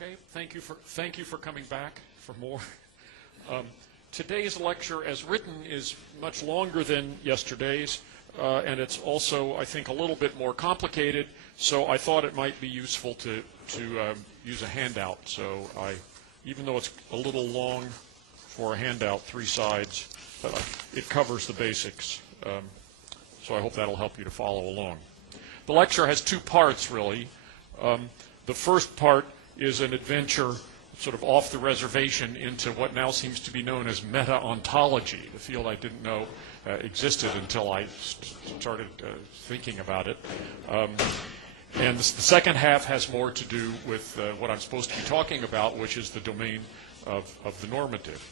Okay, thank you for coming back for more. Today's lecture, as written, is much longer than yesterday's, and it's also, I think, a little bit more complicated. So I thought it might be useful to use a handout. So even though it's a little long for a handout, 3 sides, it covers the basics. So I hope that'll help you to follow along. The lecture has 2 parts, really. The first part is an adventure sort of off the reservation into what now seems to be known as Meta-Ontology, the field I didn't know existed until I started thinking about it. And the second half has more to do with what I'm supposed to be talking about, which is the domain of the normative.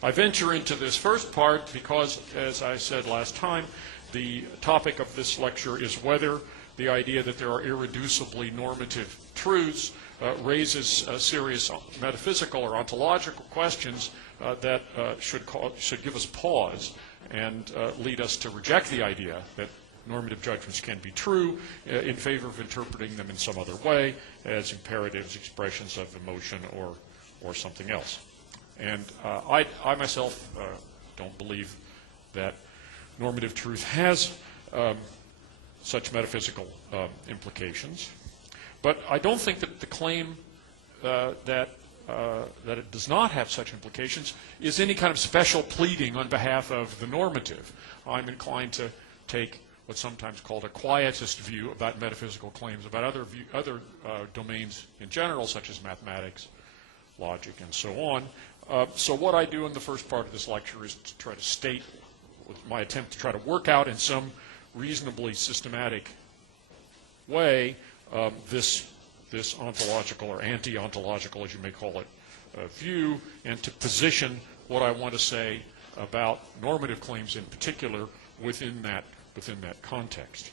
I venture into this first part because, as I said last time, the topic of this lecture is whether the idea that there are irreducibly normative truths raises serious metaphysical or ontological questions that should give us pause and lead us to reject the idea that normative judgments can be true in favor of interpreting them in some other way as imperatives, expressions of emotion, or something else. And I myself don't believe that normative truth has such metaphysical implications. But I don't think that the claim that it does not have such implications is any kind of special pleading on behalf of the normative. I'm inclined to take what's sometimes called a quietist view about metaphysical claims, about other domains in general, such as mathematics, logic, and so on. So what I do in the first part of this lecture is to try to state, with my attempt to try to work out in some reasonably systematic way this ontological or anti-ontological, as you may call it, view, and to position what I want to say about normative claims in particular within that context.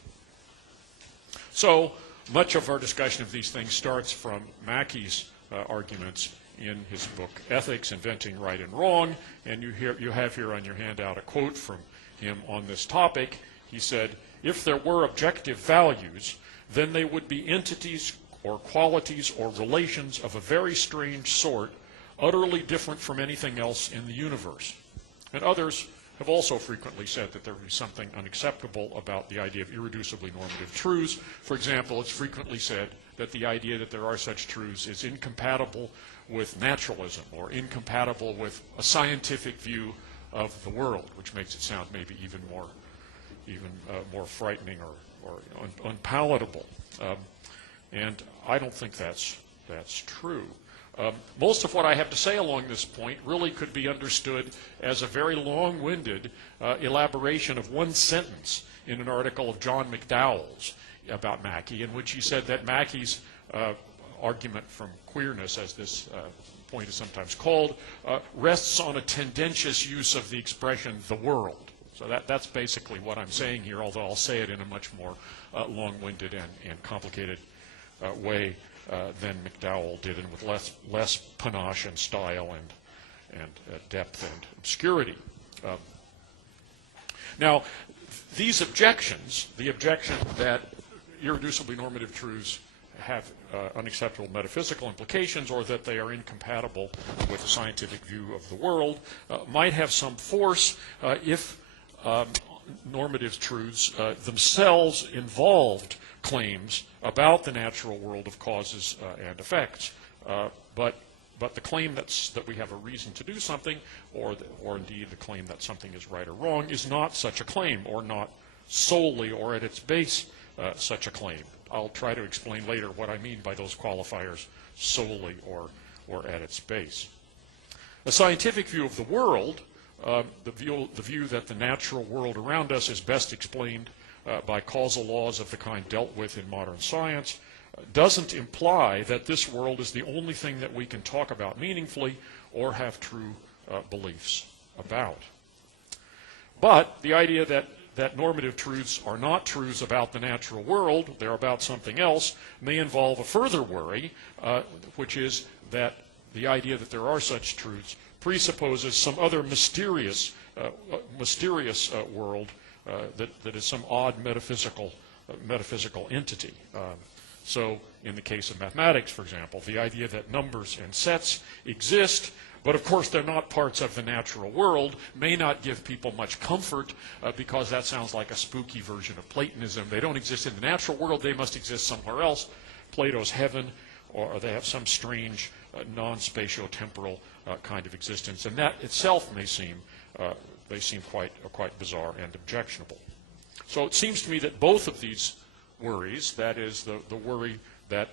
So much of our discussion of these things starts from Mackey's arguments in his book Ethics, Inventing Right and Wrong, and you have here on your handout a quote from him on this topic. He said, "If there were objective values, then they would be entities or qualities or relations of a very strange sort, utterly different from anything else in the universe." And others have also frequently said that there would be something unacceptable about the idea of irreducibly normative truths. For example, it's frequently said that the idea that there are such truths is incompatible with naturalism or incompatible with a scientific view of the world, which makes it sound maybe even more frightening or unpalatable. And I don't think that's true. Most of what I have to say along this point really could be understood as a very long-winded elaboration of one sentence in an article of John McDowell's about Mackey, in which he said that Mackey's argument from queerness, as this point is sometimes called, rests on a tendentious use of the expression "the world." So that's basically what I'm saying here, although I'll say it in a much more long-winded and complicated way than McDowell did, and with less panache and style and depth and obscurity. Now, these objections, the objection that irreducibly normative truths have unacceptable metaphysical implications or that they are incompatible with a scientific view of the world, might have some force if normative truths themselves involved claims about the natural world of causes and effects. But the claim that we have a reason to do something, or indeed the claim that something is right or wrong, is not such a claim, or not solely or at its base such a claim. I'll try to explain later what I mean by those qualifiers, solely or at its base. A scientific view of the world, the view that the natural world around us is best explained by causal laws of the kind dealt with in modern science, doesn't imply that this world is the only thing that we can talk about meaningfully or have true beliefs about. But the idea that normative truths are not truths about the natural world, they're about something else, may involve a further worry, which is that the idea that there are such truths presupposes some other mysterious world that is some odd metaphysical entity. So in the case of mathematics, for example, the idea that numbers and sets exist, but of course they're not parts of the natural world, may not give people much comfort because that sounds like a spooky version of Platonism. They don't exist in the natural world, they must exist somewhere else. Plato's heaven, or they have some strange non-spatio-temporal kind of existence, and that itself may seem quite bizarre and objectionable. So it seems to me that both of these worries, that is the worry that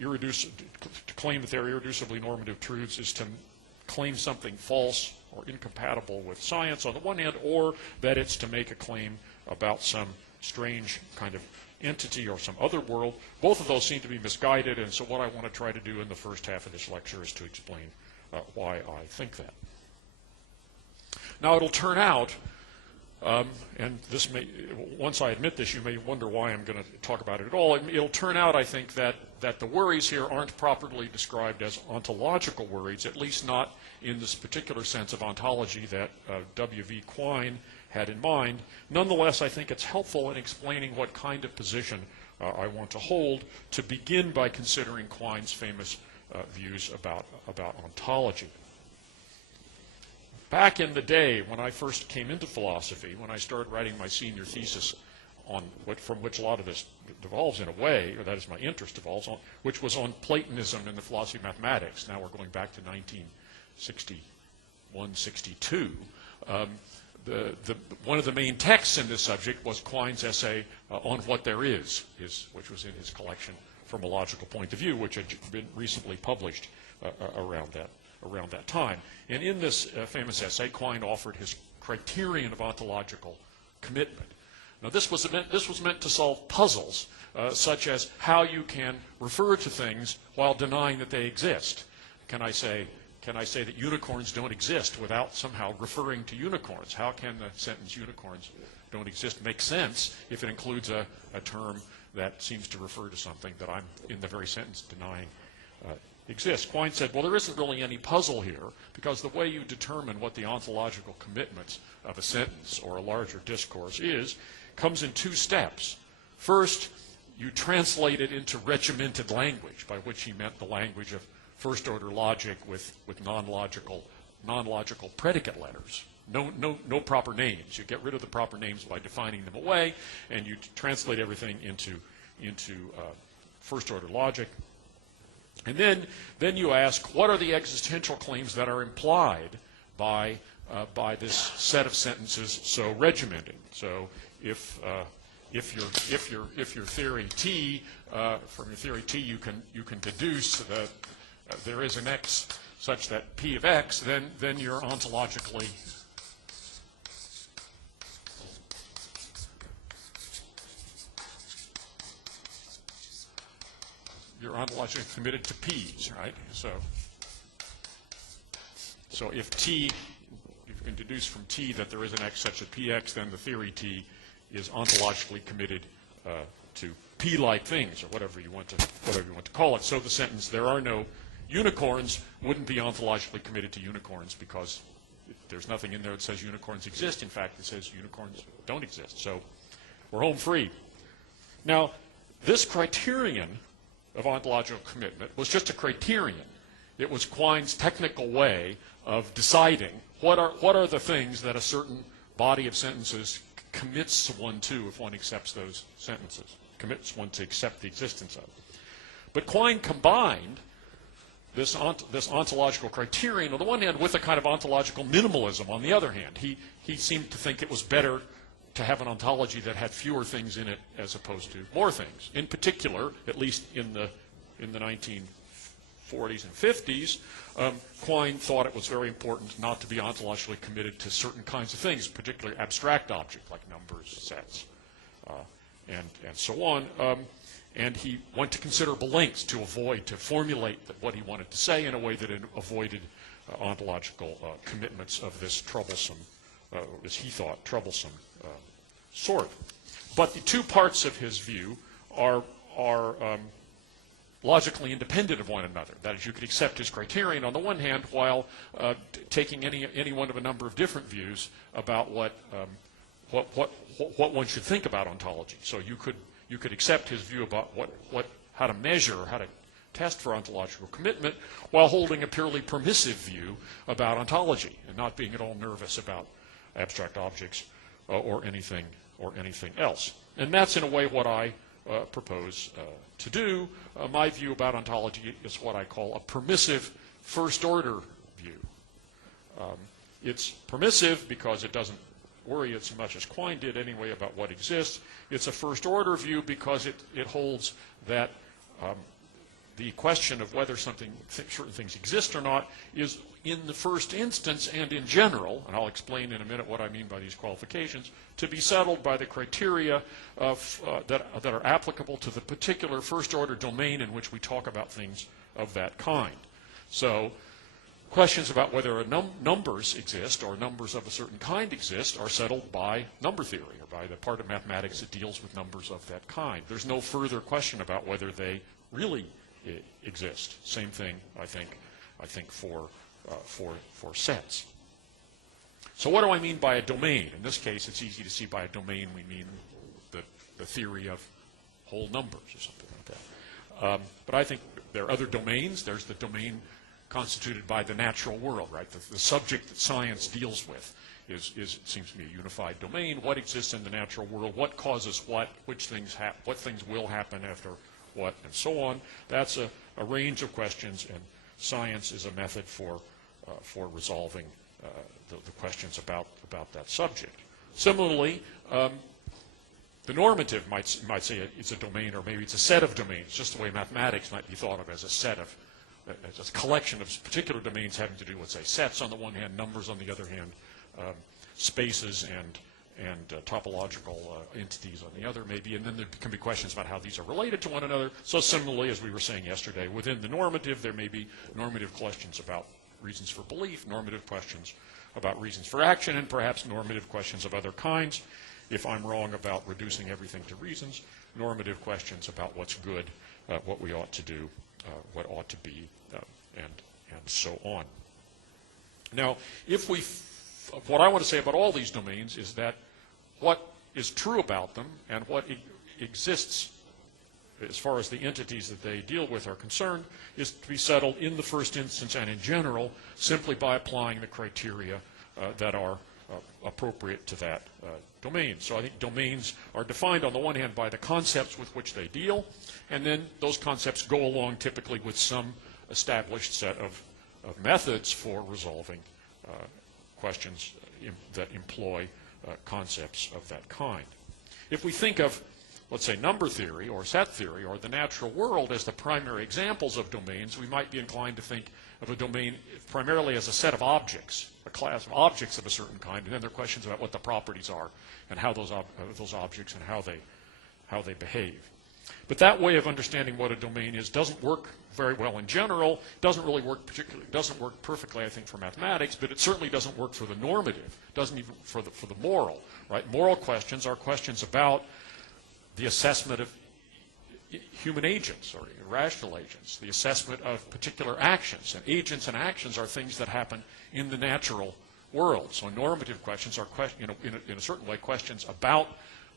to claim that they're irreducibly normative truths is to claim something false or incompatible with science on the one hand, or that it's to make a claim about some strange kind of entity or some other world. Both of those seem to be misguided, and so what I want to try to do in the first half of this lecture is to explain why I think that. Now it'll turn out, and this may, once I admit this, you may wonder why I'm going to talk about it at all. It'll turn out, I think, that the worries here aren't properly described as ontological worries, at least not in this particular sense of ontology that W.V. Quine had in mind. Nonetheless, I think it's helpful in explaining what kind of position I want to hold, to begin by considering Quine's famous views about ontology. Back in the day when I first came into philosophy, when I started writing my senior thesis from which a lot of this devolves in a way, or that is my interest devolves on, which was on Platonism in the philosophy of mathematics. Now we're going back to 1961, 62. One of the main texts in this subject was Quine's essay on what there is, which was in his collection From a Logical Point of View, which had been recently published around that time. And in this famous essay, Quine offered his criterion of ontological commitment. Now, this was meant to solve puzzles, such as how you can refer to things while denying that they exist. Can I say that unicorns don't exist without somehow referring to unicorns? How can the sentence unicorns don't exist make sense if it includes a term that seems to refer to something that I'm in the very sentence denying exists? Quine said, well, there isn't really any puzzle here, because the way you determine what the ontological commitments of a sentence or a larger discourse comes in two steps. First, you translate it into regimented language, by which he meant the language of first-order logic with non-logical predicate letters. No proper names. You get rid of the proper names by defining them away, and you translate everything into first-order logic. And then you ask, what are the existential claims that are implied by this set of sentences so regimented? So if your theory T, from your theory T, you can deduce that there is an X such that P of X, then you're ontologically committed to P's, right? So if T, if you can deduce from T that there is an X such that PX, then the theory T is ontologically committed to P-like things, or whatever you want to call it. So the sentence, there are no unicorns, wouldn't be ontologically committed to unicorns, because there's nothing in there that says unicorns exist. In fact, it says unicorns don't exist. So we're home free. Now, this criterion of ontological commitment was just a criterion. It was Quine's technical way of deciding what are the things that a certain body of sentences commits one to if one accepts those sentences, commits one to accept the existence of. But Quine combined this ontological criterion on the one hand with a kind of ontological minimalism on the other hand. He seemed to think it was better to have an ontology that had fewer things in it as opposed to more things. In particular, at least in the 1940s and 50s, Quine thought it was very important not to be ontologically committed to certain kinds of things, particularly abstract objects like numbers, sets, and so on. And he went to considerable lengths to formulate what he wanted to say in a way that it avoided ontological commitments of this troublesome, as he thought, troublesome sort. But the two parts of his view are logically independent of one another. That is, you could accept his criterion on the one hand while taking any one of a number of different views about what one should think about ontology. So you could you could accept his view about how to measure, how to test for ontological commitment, while holding a purely permissive view about ontology and not being at all nervous about abstract objects or anything else. And that's in a way what I propose to do. My view about ontology is what I call a permissive first-order view. It's permissive because it doesn't worry as much as Quine did anyway about what exists. It's a first-order view because it holds that the question of whether certain things exist or not is in the first instance and in general, and I'll explain in a minute what I mean by these qualifications, to be settled by the criteria that are applicable to the particular first-order domain in which we talk about things of that kind. So questions about whether numbers exist or numbers of a certain kind exist are settled by number theory or by the part of mathematics that deals with numbers of that kind. There's no further question about whether they really exist. Same thing, I think for sets. So what do I mean by a domain? In this case, it's easy to see by a domain we mean the theory of whole numbers or something like that. But I think there are other domains. There's the domain constituted by the natural world, right? The subject that science deals with seems to be a unified domain. What exists in the natural world? What causes what? What things will happen after what, and so on. That's a range of questions, and science is a method for resolving the questions about that subject. Similarly, the normative might say it's a domain, or maybe it's a set of domains, just the way mathematics might be thought of as a collection of particular domains having to do with, say, sets on the one hand, numbers on the other hand, spaces and topological entities on the other, maybe, and then there can be questions about how these are related to one another. So similarly, as we were saying yesterday, within the normative, there may be normative questions about reasons for belief, normative questions about reasons for action, and perhaps normative questions of other kinds. If I'm wrong about reducing everything to reasons, normative questions about what's good, what we ought to do, what ought to be, and so on. Now, what I want to say about all these domains is that what is true about them and what exists as far as the entities that they deal with are concerned is to be settled in the first instance and in general simply by applying the criteria that are appropriate to that domain. So I think domains are defined on the one hand by the concepts with which they deal, and then those concepts go along typically with some established set of methods for resolving questions that employ concepts of that kind. If we think of, let's say, number theory or set theory or the natural world as the primary examples of domains, we might be inclined to think of a domain primarily as a set of objects, a class of objects of a certain kind, and then there are questions about what the properties are and how those objects and how they behave. But that way of understanding what a domain is doesn't work very well in general. Doesn't work perfectly, I think, for mathematics, but it certainly doesn't work for the normative. Doesn't even for the moral. Right? Moral questions are questions about the assessment of human agents or irrational agents, the assessment of particular actions. And agents and actions are things that happen in the natural world. So normative questions are, in a certain way, questions about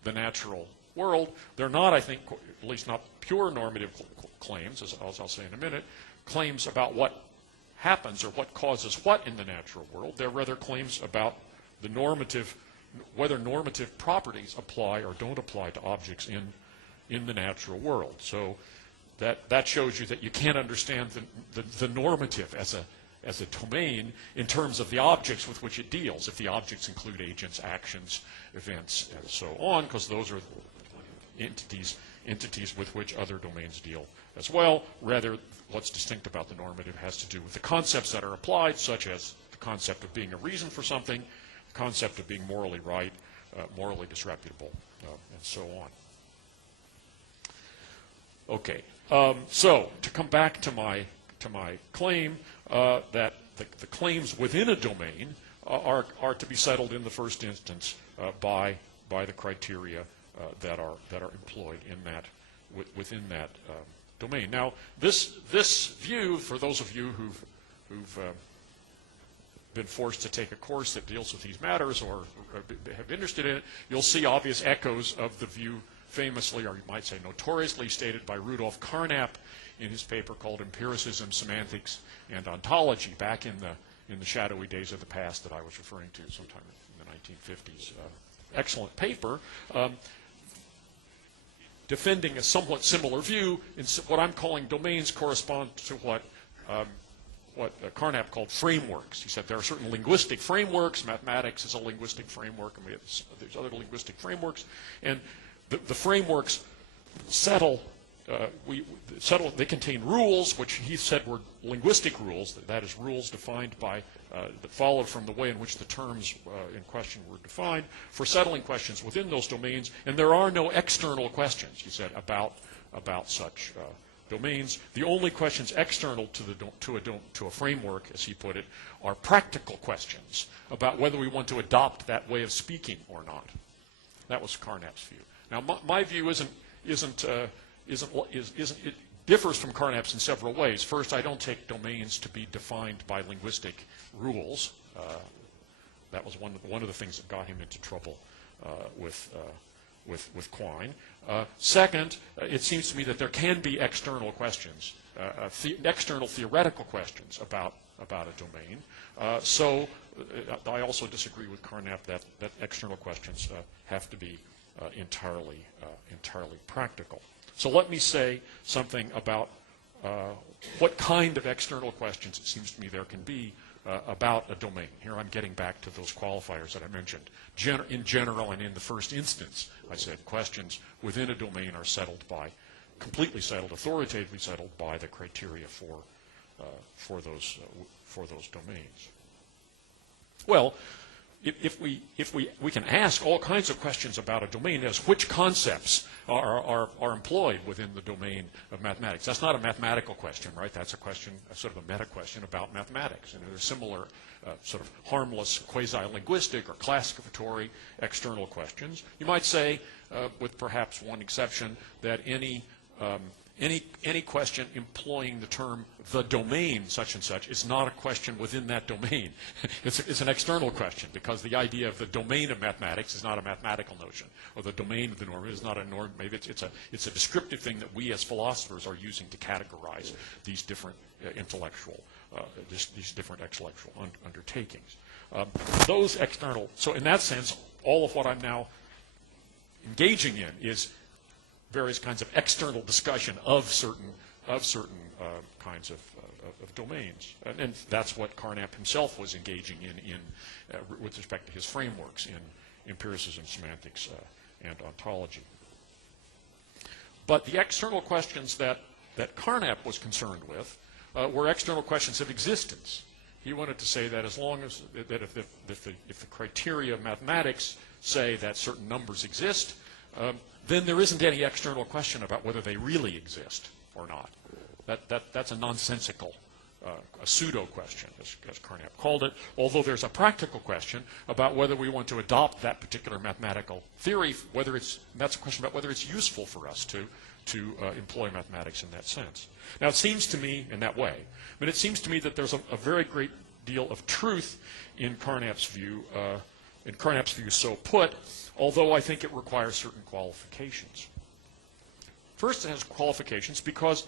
the natural world. They're not, I think, at least not pure normative claims, as I'll say in a minute, claims about what happens or what causes what in the natural world. They're rather claims about the normative, whether normative properties apply or don't apply to objects in the natural world. So that shows you that you can't understand the normative as a domain in terms of the objects with which it deals, if the objects include agents, actions, events, and so on, because those are entities with which other domains deal as well. Rather, what's distinct about the normative has to do with the concepts that are applied, such as the concept of being a reason for something, the concept of being morally right, morally disreputable, and so on. Okay, so to come back to my claim that the claims within a domain are to be settled in the first instance by the criteria that are employed within that domain. Now, this view, for those of you who've been forced to take a course that deals with these matters or have been interested in it, you'll see obvious echoes of the view famously, or you might say notoriously, stated by Rudolf Carnap in his paper called Empiricism, Semantics, and Ontology, back in the shadowy days of the past that I was referring to sometime in the 1950s. Excellent paper, defending a somewhat similar view. In what I'm calling domains correspond to what Carnap called frameworks. He said there are certain linguistic frameworks. Mathematics is a linguistic framework, and there's other linguistic frameworks. And the frameworks settle. They contain rules, which he said were linguistic rules. That is, rules defined by that followed from the way in which the terms in question were defined for settling questions within those domains. And there are no external questions, he said, about such domains. The only questions external to a framework, as he put it, are practical questions about whether we want to adopt that way of speaking or not. That was Carnap's view. Now, my view it differs from Carnap's in several ways. First, I don't take domains to be defined by linguistic rules. That was one of the things that got him into trouble with Quine. Second, it seems to me that there can be external questions, external theoretical questions about a domain. So I also disagree with Carnap that external questions have to be entirely practical. So let me say something about what kind of external questions it seems to me there can be about a domain. Here I'm getting back to those qualifiers that I mentioned. In general and in the first instance, I said questions within a domain are completely settled, authoritatively settled by the criteria for those domains. Well, if we can ask all kinds of questions about a domain as which concepts are employed within the domain of mathematics. That's not a mathematical question, right? That's a question, sort of a meta question about mathematics. And there's similar sort of harmless quasi-linguistic or classificatory external questions. You might say, with perhaps one exception, that any question employing the term the domain such and such is not a question within that domain. It's an external question, because the idea of the domain of mathematics is not a mathematical notion, or the domain of the norm is not a norm. Maybe it's a descriptive thing that we as philosophers are using to categorize these different intellectual undertakings. Those external. So in that sense, all of what I'm now engaging in is various kinds of external discussion of certain kinds of domains, and that's what Carnap himself was engaging in with respect to his frameworks in empiricism, semantics, and ontology. But the external questions that Carnap was concerned with were external questions of existence. He wanted to say that as long as if the criteria of mathematics say that certain numbers exist, then there isn't any external question about whether they really exist or not. That's a nonsensical, a pseudo question, as Carnap called it, although there's a practical question about whether we want to adopt that particular mathematical theory, that's a question about whether it's useful for us to employ mathematics in that sense. Now, it seems to me in that way, but it seems to me that there's a very great deal of truth in Carnap's view, so put, although I think it requires certain qualifications. First, it has qualifications because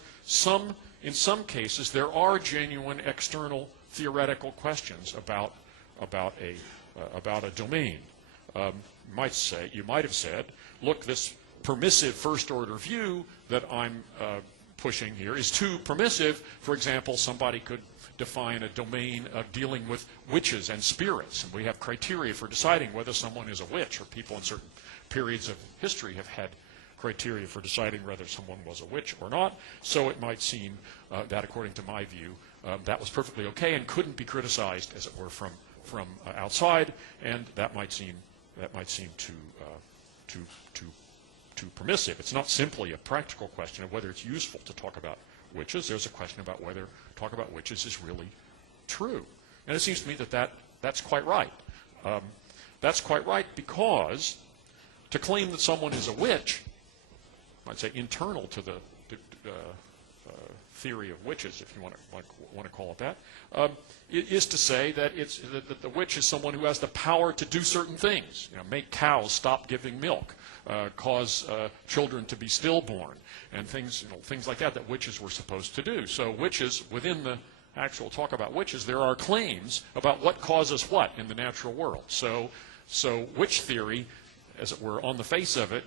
in some cases there are genuine external theoretical questions about a domain. You might have said, look, this permissive first-order view that I'm pushing here is too permissive. For example, somebody could define a domain of dealing with witches and spirits, and we have criteria for deciding whether someone is a witch, or people in certain periods of history have had criteria for deciding whether someone was a witch or not. So it might seem that, according to my view, that was perfectly okay and couldn't be criticized, as it were, from outside, and that might seem too permissive. It's not simply a practical question of whether it's useful to talk about witches. There's a question about whether talk about witches is really true. And it seems to me that's quite right. That's quite right because to claim that someone is a witch, I'd say internal to theory of witches, if you want to call it that, is to say that that the witch is someone who has the power to do certain things. Make cows stop giving milk, cause children to be stillborn, and things like that witches were supposed to do. So witches, within the actual talk about witches, there are claims about what causes what in the natural world. So witch theory, as it were, on the face of it,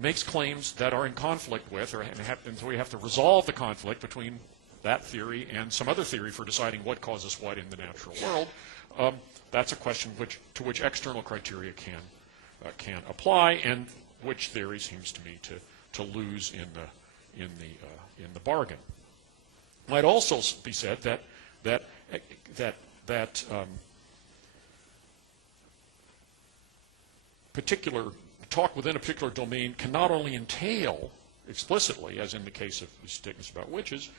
makes claims that are in conflict with, and so we have to resolve the conflict between that theory and some other theory for deciding what causes what in the natural world. That's a question to which external criteria can apply, and which theory seems to me to lose in the bargain. It might also be said that particular talk within a particular domain can not only entail explicitly, as in the case of these statements about witches,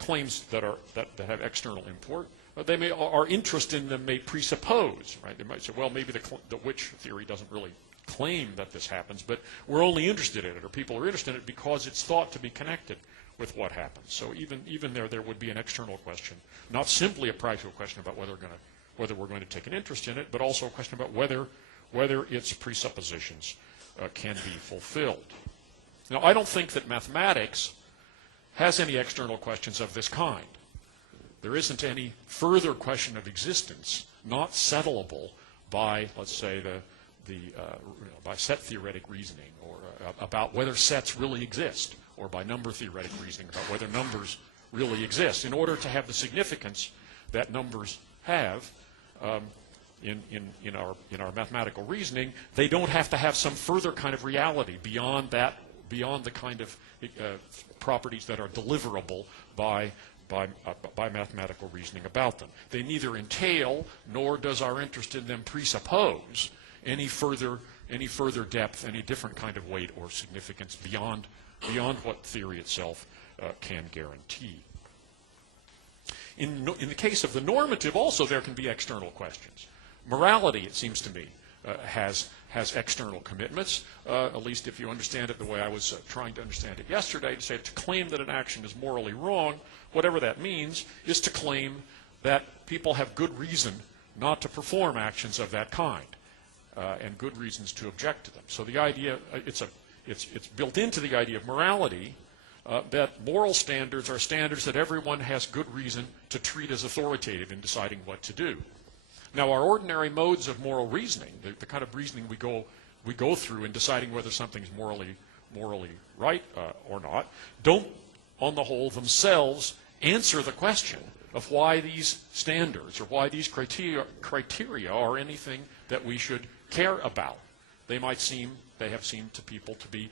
claims that have external import. Our interest in them may presuppose, right? They might say, well, maybe the witch theory doesn't really claim that this happens, but we're only interested in it, or people are interested in it because it's thought to be connected with what happens. So even there would be an external question, not simply a practical question about whether we're going to take an interest in it, but also a question about whether its presuppositions can be fulfilled. Now, I don't think that mathematics has any external questions of this kind. There isn't any further question of existence not settleable by, let's say, by set theoretic reasoning, or about whether sets really exist, or by number theoretic reasoning about whether numbers really exist. In order to have the significance that numbers have in our mathematical reasoning, they don't have to have some further kind of reality beyond the kind of properties that are deliverable by mathematical reasoning about them. They neither entail, nor does our interest in them presuppose any further depth, any different kind of weight or significance beyond what theory itself can guarantee. In the case of the normative, also there can be external questions. Morality, it seems to me, has external commitments, at least if you understand it the way I was trying to understand it yesterday, to say to claim that an action is morally wrong, whatever that means, is to claim that people have good reason not to perform actions of that kind, and good reasons to object to them. So the idea, it's built into the idea of morality that moral standards are standards that everyone has good reason to treat as authoritative in deciding what to do. Now, our ordinary modes of moral reasoning, the kind of reasoning we go through in deciding whether something's morally right or not, don't, on the whole, themselves answer the question of why these standards or why these criteria are anything that we should care about. They have seemed to people to be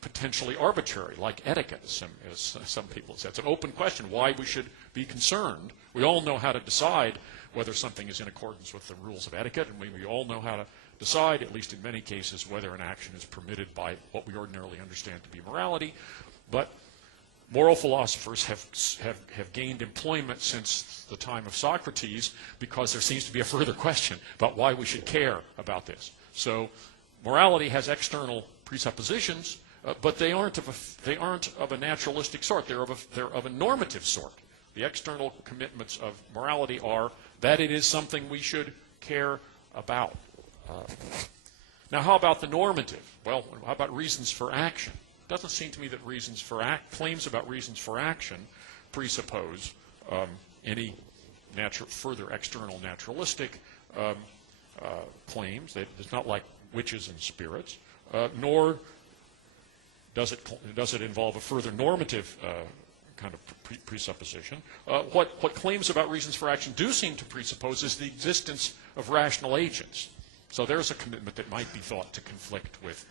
potentially arbitrary, like etiquette, as some people have said. It's an open question why we should be concerned. We all know how to decide whether something is in accordance with the rules of etiquette, and we all know how to decide, at least in many cases, whether an action is permitted by what we ordinarily understand to be morality. But moral philosophers have gained employment since the time of Socrates because there seems to be a further question about why we should care about this. So morality has external presuppositions, but they aren't of a naturalistic sort. They're of a normative sort. The external commitments of morality are that it is something we should care about. Now, how about the normative? Well, how about reasons for action? It doesn't seem to me that claims about reasons for action presuppose any further external naturalistic claims. It's not like witches and spirits, nor does it involve a further normative kind of presupposition. What claims about reasons for action do seem to presuppose is the existence of rational agents. So there's a commitment that might be thought to conflict with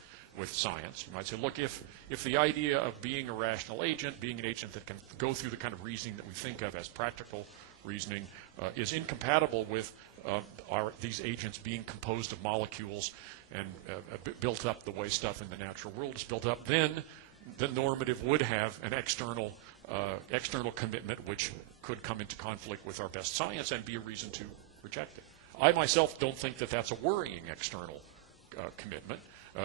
science. You might say, look, if the idea of being a rational agent, being an agent that can go through the kind of reasoning that we think of as practical reasoning, is incompatible with these agents being composed of molecules and built up the way stuff in the natural world is built up, then the normative would have an external commitment which could come into conflict with our best science and be a reason to reject it. I myself don't think that that's a worrying external commitment.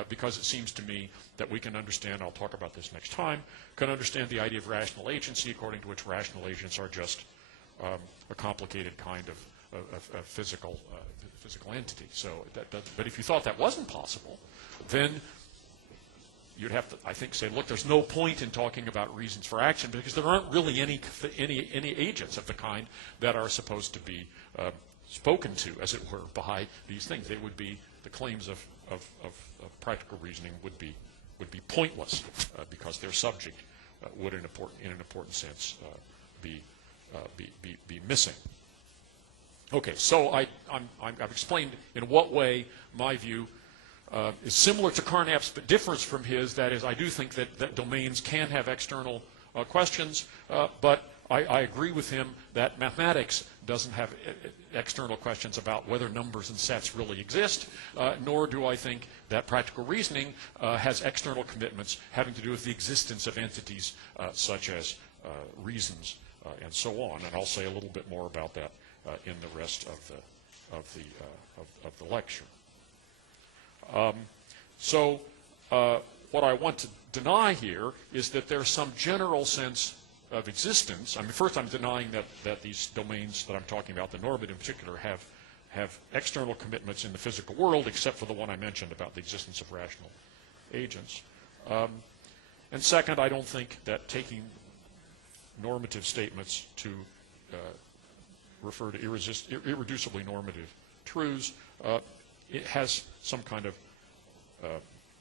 because it seems to me that we can understand, I'll talk about this next time, can understand the idea of rational agency, according to which rational agents are just a complicated kind of physical entity. So, but if you thought that wasn't possible, then you'd have to, I think, say, look, there's no point in talking about reasons for action because there aren't really any agents of the kind that are supposed to be spoken to, as it were, by these things. They would be, the claims of practical reasoning would be pointless because their subject would, in an important sense, be missing. Okay, so I've explained in what way my view is similar to Carnap's but differs from his. That is, I do think that domains can have external questions, but I agree with him that mathematics doesn't have external questions about whether numbers and sets really exist, nor do I think that practical reasoning has external commitments having to do with the existence of entities such as reasons and so on. And I'll say a little bit more about that in the rest of the lecture. So what I want to deny here is that there's some general sense of existence. I mean, first I'm denying that these domains that I'm talking about, the normative in particular, have external commitments in the physical world, except for the one I mentioned about the existence of rational agents. And second, I don't think that taking normative statements to refer to irreducibly normative truths, it has some kind of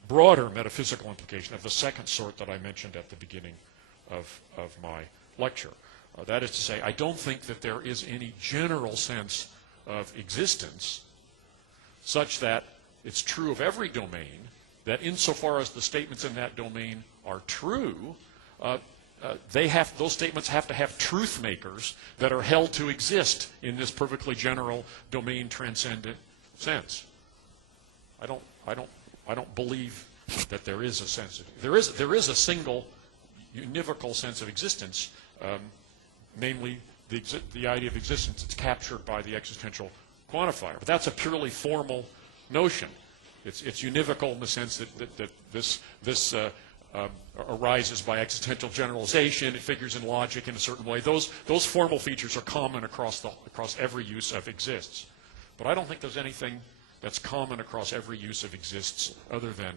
broader metaphysical implication of the second sort that I mentioned at the beginning of my lecture. That is to say, I don't think that there is any general sense of existence such that it's true of every domain, that insofar as the statements in that domain are true, those statements have to have truth makers that are held to exist in this perfectly general domain transcendent sense. I don't believe that there is a sense of, there is a single univocal sense of existence, namely the idea of existence that's captured by the existential quantifier. But that's a purely formal notion. It's univocal in the sense that this arises by existential generalization. It figures in logic in a certain way. Those formal features are common across every use of exists. But I don't think there's anything that's common across every use of exists other than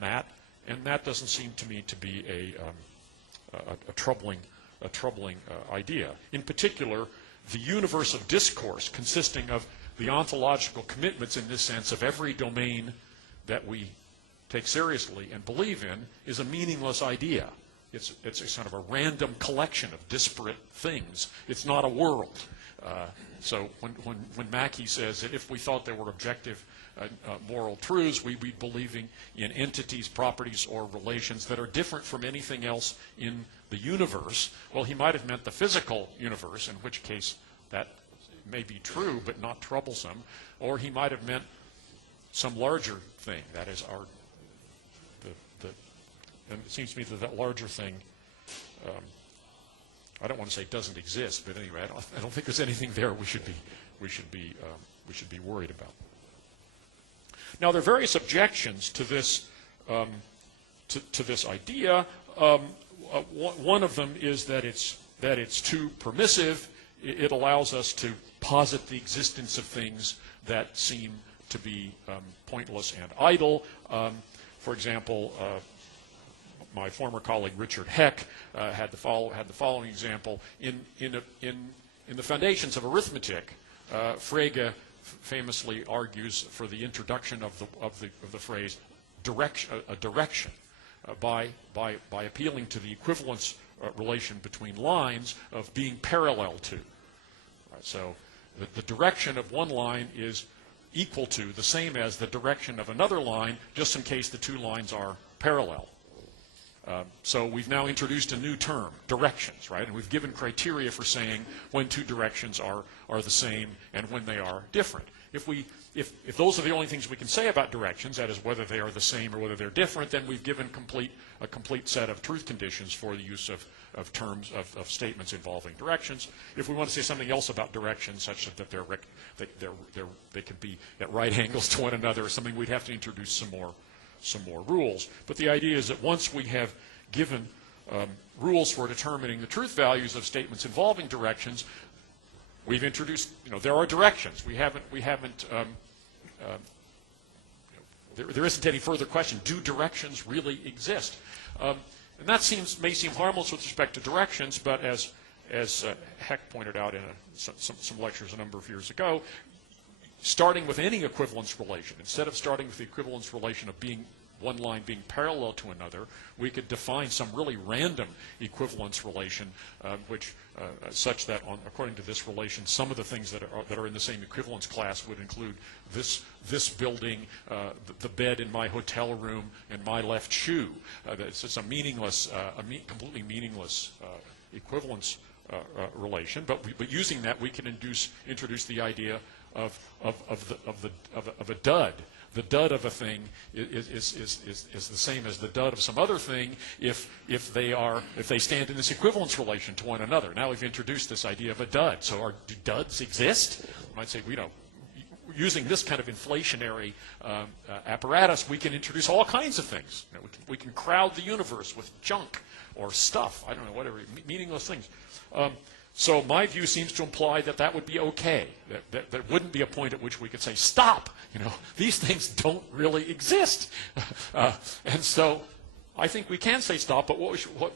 that, and that doesn't seem to me to be a troubling idea. In particular, the universe of discourse, consisting of the ontological commitments in this sense of every domain that we take seriously and believe in, is a meaningless idea. It's a sort of a random collection of disparate things. It's not a world. So when Mackey says that if we thought there were objective moral truths, we'd be believing in entities, properties, or relations that are different from anything else in the universe, well, he might have meant the physical universe, in which case that may be true but not troublesome, or he might have meant some larger thing, that is and it seems to me that larger thing, I don't want to say doesn't exist, but anyway, I don't think there's anything there we should be worried about. Now, there are various objections to this to this idea. One of them is that it's too permissive. It allows us to posit the existence of things that seem to be pointless and idle. For example, my former colleague Richard Heck had the following example. In the foundations of arithmetic, Frege famously argues for the introduction of the phrase direction by appealing to the equivalence relation between lines of being parallel to. Right, so the direction of one line is equal to, the same as the direction of another line, just in case the two lines are parallel. So we've now introduced a new term, directions, right? And we've given criteria for saying when two directions are the same and when they are different. If those are the only things we can say about directions, that is whether they are the same or whether they're different, then we've given a complete set of truth conditions for the use of terms of statements involving directions. If we want to say something else about directions, such that they could be at right angles to one another or something, we'd have to introduce some more some more rules. But the idea is that once we have given rules for determining the truth values of statements involving directions, we've introduced, there are directions. There isn't any further question. Do directions really exist? And that may seem harmless with respect to directions, but as Heck pointed out in some lectures a number of years ago, starting with any equivalence relation, instead of starting with the equivalence relation of one line being parallel to another, we could define some really random equivalence relation, such that, according to this relation, some of the things that are in the same equivalence class would include this building, the bed in my hotel room, and my left shoe. It's a completely meaningless equivalence relation. But using that, we can introduce the idea of a dud. The dud of a thing is the same as the dud of some other thing if they stand in this equivalence relation to one another. Now we've introduced this idea of a dud. So do duds exist? I might say, using this kind of inflationary apparatus, we can introduce all kinds of things. We can crowd the universe with junk or stuff. I don't know, whatever, meaningless things. So my view seems to imply that would be okay. That there wouldn't be a point at which we could say, stop, these things don't really exist. And so I think we can say stop, but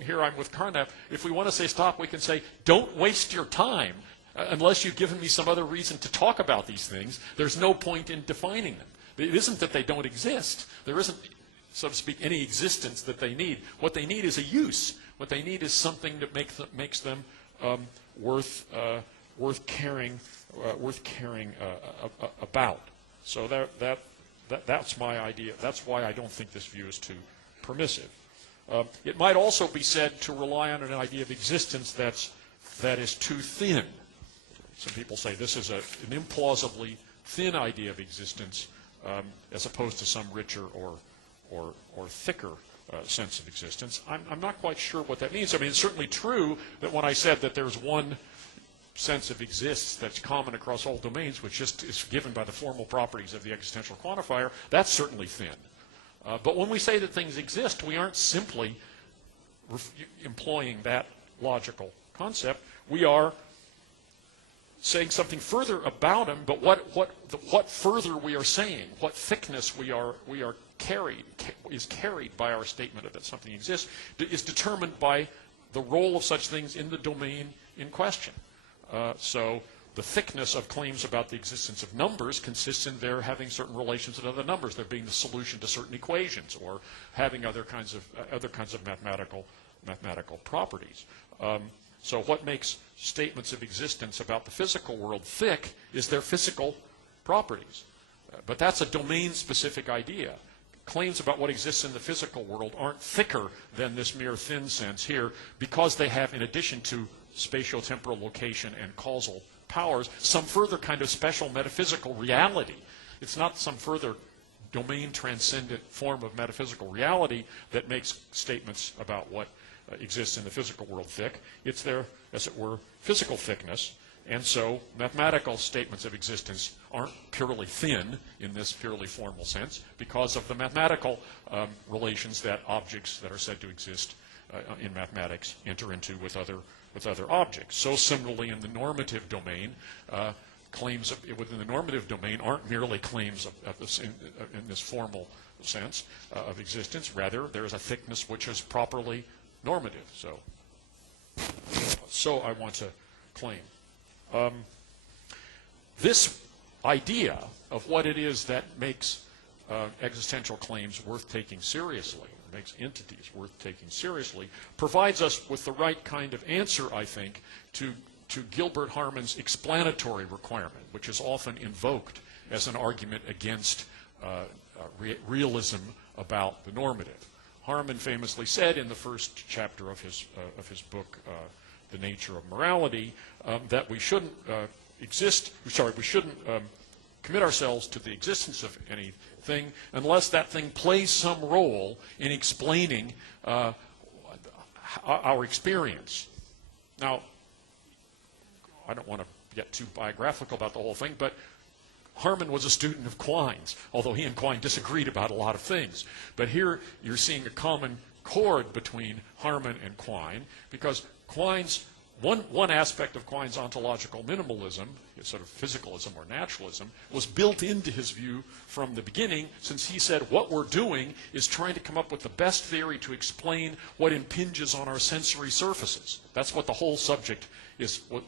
here I'm with Carnap. If we want to say stop, we can say, don't waste your time unless you've given me some other reason to talk about these things. There's no point in defining them. It isn't that they don't exist. There isn't, so to speak, any existence that they need. What they need is a use. What they need is something that makes them worth caring about. So that's my idea. That's why I don't think this view is too permissive. It might also be said to rely on an idea of existence that is too thin. Some people say this is an implausibly thin idea of existence, as opposed to some richer or thicker sense of existence. I'm not quite sure what that means. I mean, it's certainly true that when I said that there's one sense of exists that's common across all domains, which just is given by the formal properties of the existential quantifier, that's certainly thin. But when we say that things exist, we aren't simply employing that logical concept. We are saying something further about them, but what further we are saying, what thickness is carried by our statement that something exists, is determined by the role of such things in the domain in question. So the thickness of claims about the existence of numbers consists in their having certain relations with other numbers, there being the solution to certain equations, or having other kinds of mathematical properties. So what makes statements of existence about the physical world thick is their physical properties. But that's a domain-specific idea. Claims about what exists in the physical world aren't thicker than this mere thin sense here, because they have, in addition to spatiotemporal location and causal powers, some further kind of special metaphysical reality. It's not some further domain-transcendent form of metaphysical reality that makes statements about what exists in the physical world thick. It's their, as it were, physical thickness. And so mathematical statements of existence aren't purely thin in this purely formal sense, because of the mathematical relations that objects that are said to exist in mathematics enter into with other objects. So similarly in the normative domain, claims within the normative domain aren't merely claims in this formal sense of existence. Rather, there is a thickness which is properly normative. So I want to claim. This idea of what it is that makes existential claims worth taking seriously, makes entities worth taking seriously, provides us with the right kind of answer, I think, to Gilbert Harman's explanatory requirement, which is often invoked as an argument against realism about the normative. Harman famously said in the first chapter of his book, The Nature of Morality, that we shouldn't commit ourselves to the existence of anything unless that thing plays some role in explaining our experience. Now, I don't want to get too biographical about the whole thing, but Harman was a student of Quine's, although he and Quine disagreed about a lot of things. But here you're seeing a common chord between Harman and Quine, because Quine's one aspect of Quine's ontological minimalism, sort of physicalism or naturalism, was built into his view from the beginning, since he said what we're doing is trying to come up with the best theory to explain what impinges on our sensory surfaces. That's what the whole subject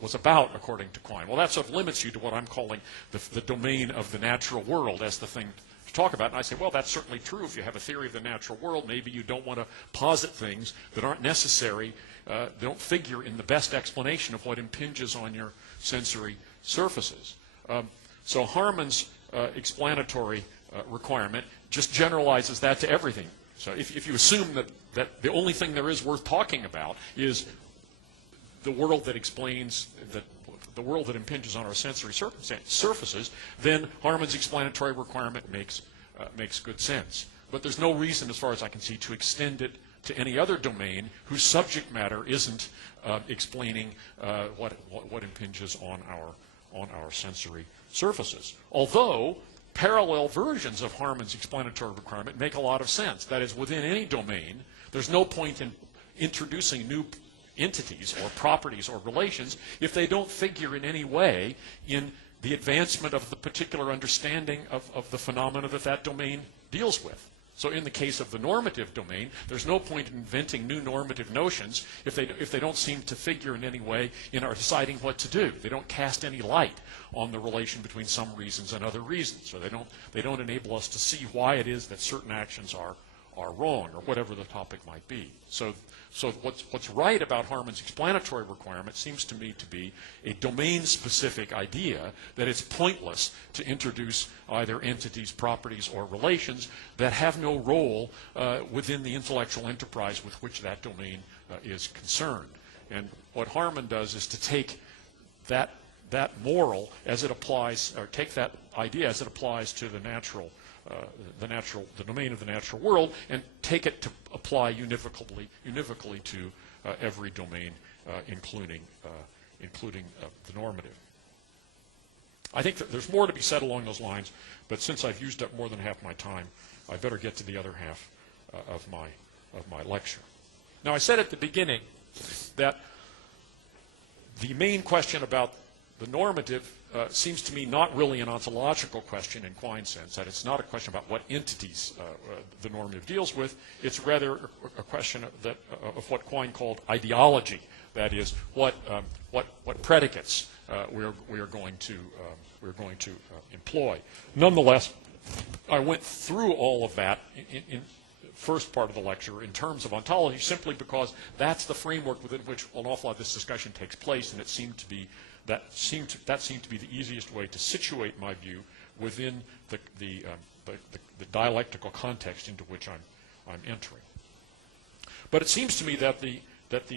was about, according to Quine. Well, that sort of limits you to what I'm calling the domain of the natural world as the thing to talk about. And I say, well, that's certainly true. If you have a theory of the natural world, maybe you don't want to posit things that aren't necessary, don't figure in the best explanation of what impinges on your sensory surfaces. So Harman's explanatory requirement just generalizes that to everything. So if you assume that the only thing there is worth talking about is the world that explains the world that impinges on our sensory surfaces, then Harman's explanatory requirement makes good sense. But there's no reason, as far as I can see, to extend it to any other domain whose subject matter isn't explaining what impinges on our sensory surfaces. Although parallel versions of Harman's explanatory requirement make a lot of sense. That is, within any domain, there's no point in introducing new entities or properties or relations if they don't figure in any way in the advancement of the particular understanding of the phenomena that domain deals with. So in the case of the normative domain, there's no point in inventing new normative notions if they don't seem to figure in any way in our deciding what to do. They don't cast any light on the relation between some reasons and other reasons. So they don't enable us to see why it is that certain actions are wrong, or whatever the topic might be. So what's right about Harman's explanatory requirement seems to me to be a domain-specific idea that it's pointless to introduce either entities, properties, or relations that have no role within the intellectual enterprise with which that domain is concerned. And what Harman does is to take that moral as it applies, or take that idea as it applies to the domain of the natural world, and take it to apply univocally to every domain, including the normative. I think that there's more to be said along those lines, but since I've used up more than half my time, I better get to the other half of my lecture. Now, I said at the beginning that the main question about the normative seems to me not really an ontological question in Quine's sense, that it's not a question about what entities the normative deals with. It's rather a question of what Quine called ideology, that is, what predicates we are going to employ. Nonetheless, I went through all of that in first part of the lecture in terms of ontology, simply because that's the framework within which an awful lot of this discussion takes place, and it seemed to be that seemed to be the easiest way to situate my view within the dialectical context into which I'm entering. But it seems to me that the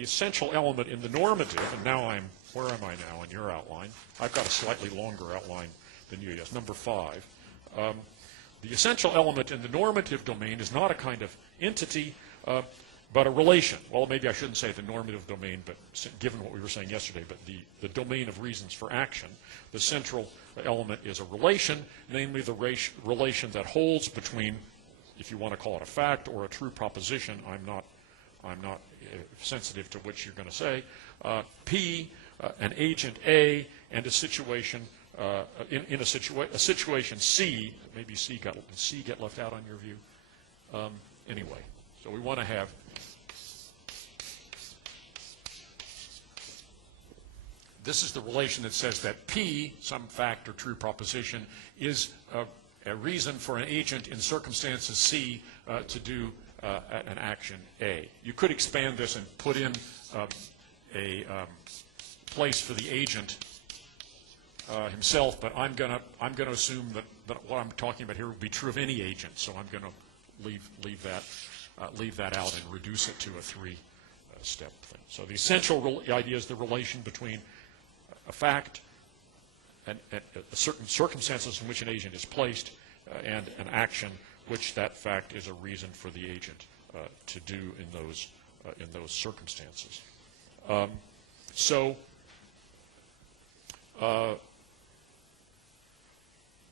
essential element in the normative, and now where am I now in your outline? I've got a slightly longer outline than you, yes, number 5. The essential element in the normative domain is not a kind of entity, but a relation. Well, maybe I shouldn't say the normative domain, but given what we were saying yesterday, but the domain of reasons for action. The central element is a relation, namely the relation that holds between, if you want to call it a fact or a true proposition, I'm not sensitive to which you're going to say, P, an agent A, and a situation in a situation C. Maybe C get left out on your view. Anyway, so we want to have this is the relation that says that P, some fact or true proposition, is a reason for an agent in circumstances C to do an action A. You could expand this and put in a place for the agent himself, but I'm going to assume that what I'm talking about here will be true of any agent, so I'm going to leave that out and reduce it to a 3-step thing. So the essential idea is the relation between a fact and certain circumstances in which an agent is placed and an action which that fact is a reason for the agent to do in those circumstances.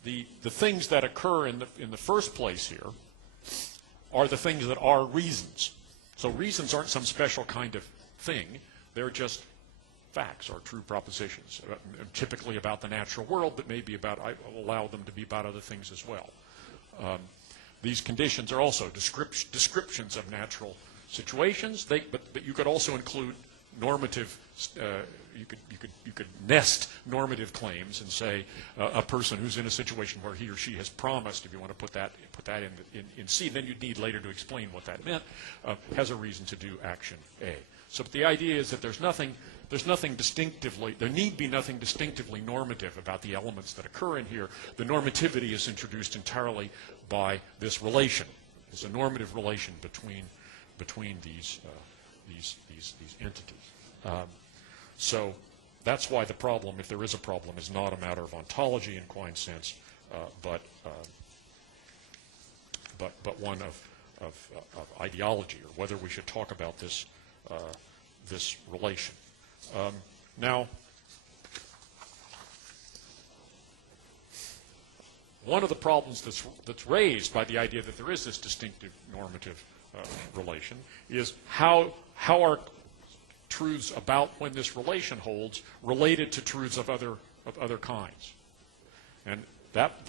the things that occur in the first place here are the things that are reasons. So reasons aren't some special kind of thing. They're just facts or true propositions, typically about the natural world, but maybe about, I allow them to be about other things as well. These conditions are also descriptions of natural situations. But you could also include normative. You could nest normative claims and say a person who's in a situation where he or she has promised, if you want to put that in C, then you'd need later to explain what that meant, has a reason to do action A. So the idea is that there's nothing distinctively, there need be nothing distinctively normative about the elements that occur in here. The normativity is introduced entirely by this relation. It's a normative relation between these entities. So that's why the problem, if there is a problem, is not a matter of ontology in Quine's sense, but one of ideology, or whether we should talk about this this relation. Now, one of the problems that's raised by the idea that there is this distinctive normative relation is how are truths about when this relation holds related to truths of other kinds. And that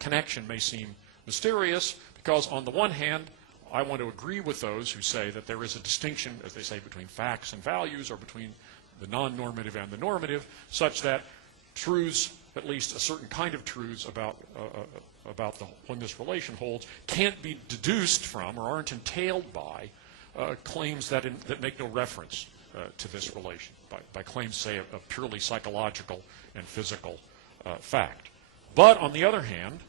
connection may seem mysterious because on the one hand, I want to agree with those who say that there is a distinction, as they say, between facts and values, or between the non-normative and the normative, such that truths, at least a certain kind of truths about when this relation holds, can't be deduced from or aren't entailed by claims that make no reference to this relation, by claims, say, of purely psychological and physical fact. But on the other hand,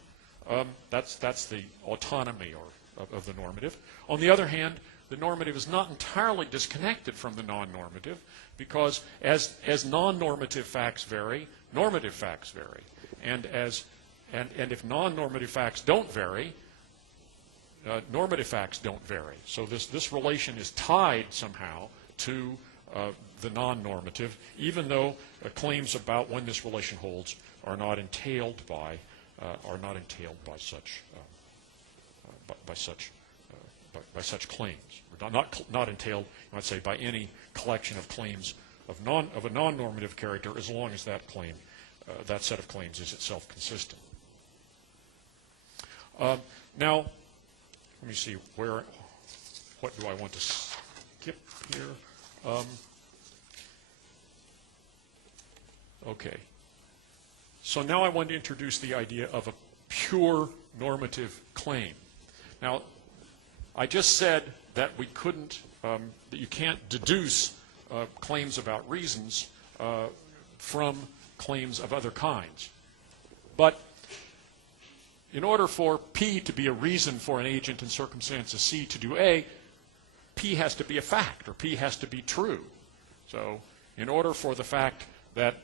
that's the autonomy of the normative. On the other hand, the normative is not entirely disconnected from the non-normative, because as non-normative facts vary, normative facts vary. And if non-normative facts don't vary, normative facts don't vary. So this relation is tied somehow to the non-normative, even though claims about when this relation holds are not entailed by such claims. Not entailed, you might say, by any collection of claims of a non-normative character, as long as that claim, that set of claims, is itself consistent. Now, let me see what do I want to skip here? Okay. So now I want to introduce the idea of a pure normative claim. Now, I just said that we couldn't, that you can't deduce claims about reasons from claims of other kinds. But in order for P to be a reason for an agent in circumstances C to do A, P has to be a fact, or P has to be true. So in order for the fact that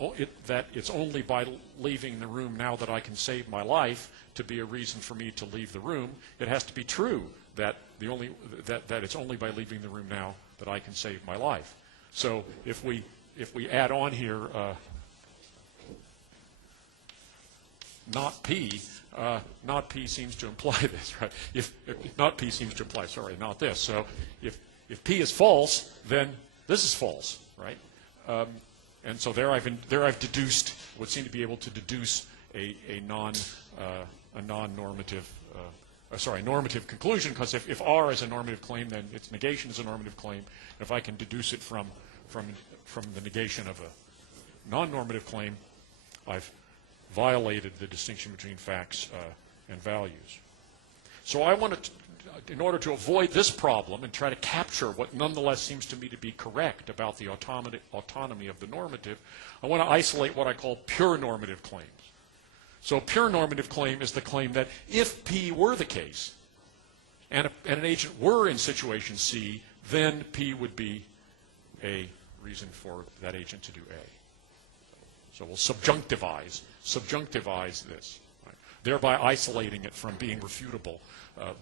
it's only by leaving the room now that I can save my life to be a reason for me to leave the room, it has to be true that it's only by leaving the room now that I can save my life. So if we add on here not P seems to imply this, right? If not P seems to imply, sorry, not this. So if P is false, then this is false, right? And so there I've deduced, would seem to be able to deduce a normative conclusion, because if R is a normative claim, then its negation is a normative claim. If I can deduce it from the negation of a non-normative claim, I've violated the distinction between facts and values. So I want to, in order to avoid this problem and try to capture what nonetheless seems to me to be correct about the autonomy of the normative, I want to isolate what I call pure normative claims. So a pure normative claim is the claim that if P were the case, and an agent were in situation C, then P would be a reason for that agent to do A. So we'll subjunctivize this, right? Thereby isolating it from being refutable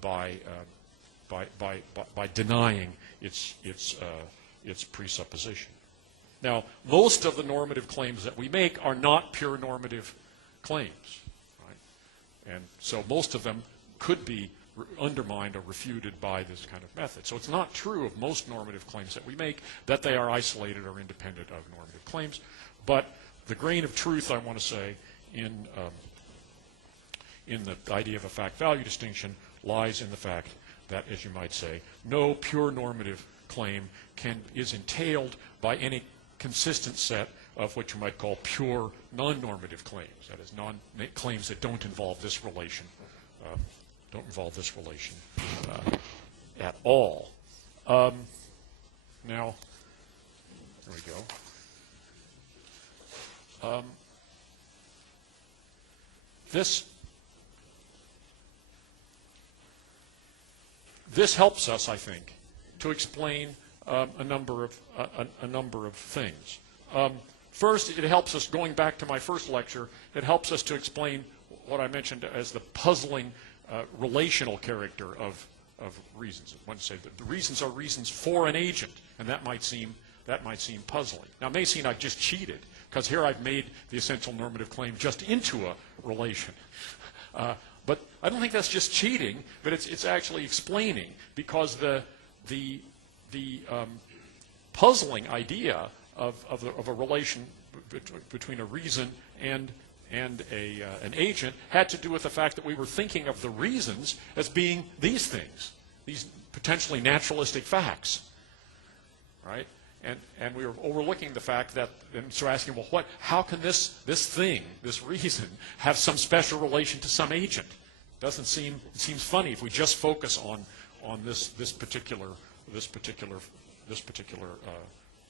by denying its presupposition. Now, most of the normative claims that we make are not pure normative claims. And so most of them could be undermined or refuted by this kind of method. So it's not true of most normative claims that we make that they are isolated or independent of normative claims. But the grain of truth, I want to say, in the idea of a fact-value distinction lies in the fact that, as you might say, no pure normative claim is entailed by any consistent set of what you might call pure non-normative claims. That is, claims that don't involve this relation, at all. Now, there we go. This helps us, I think, to explain a number of things. First, it helps us, going back to my first lecture, it helps us to explain what I mentioned as the puzzling relational character of reasons. I want to say that the reasons are reasons for an agent, and that might seem puzzling. Now, it may seem I've just cheated, because here I've made the essential normative claim just into a relation. But I don't think that's just cheating, but it's actually explaining, because the puzzling idea of a relation between a reason and an agent had to do with the fact that we were thinking of the reasons as being these things, these potentially naturalistic facts, right? And we were overlooking the fact that, and so asking, well, how can this thing, this reason, have some special relation to some agent? It seems funny if we just focus on this particular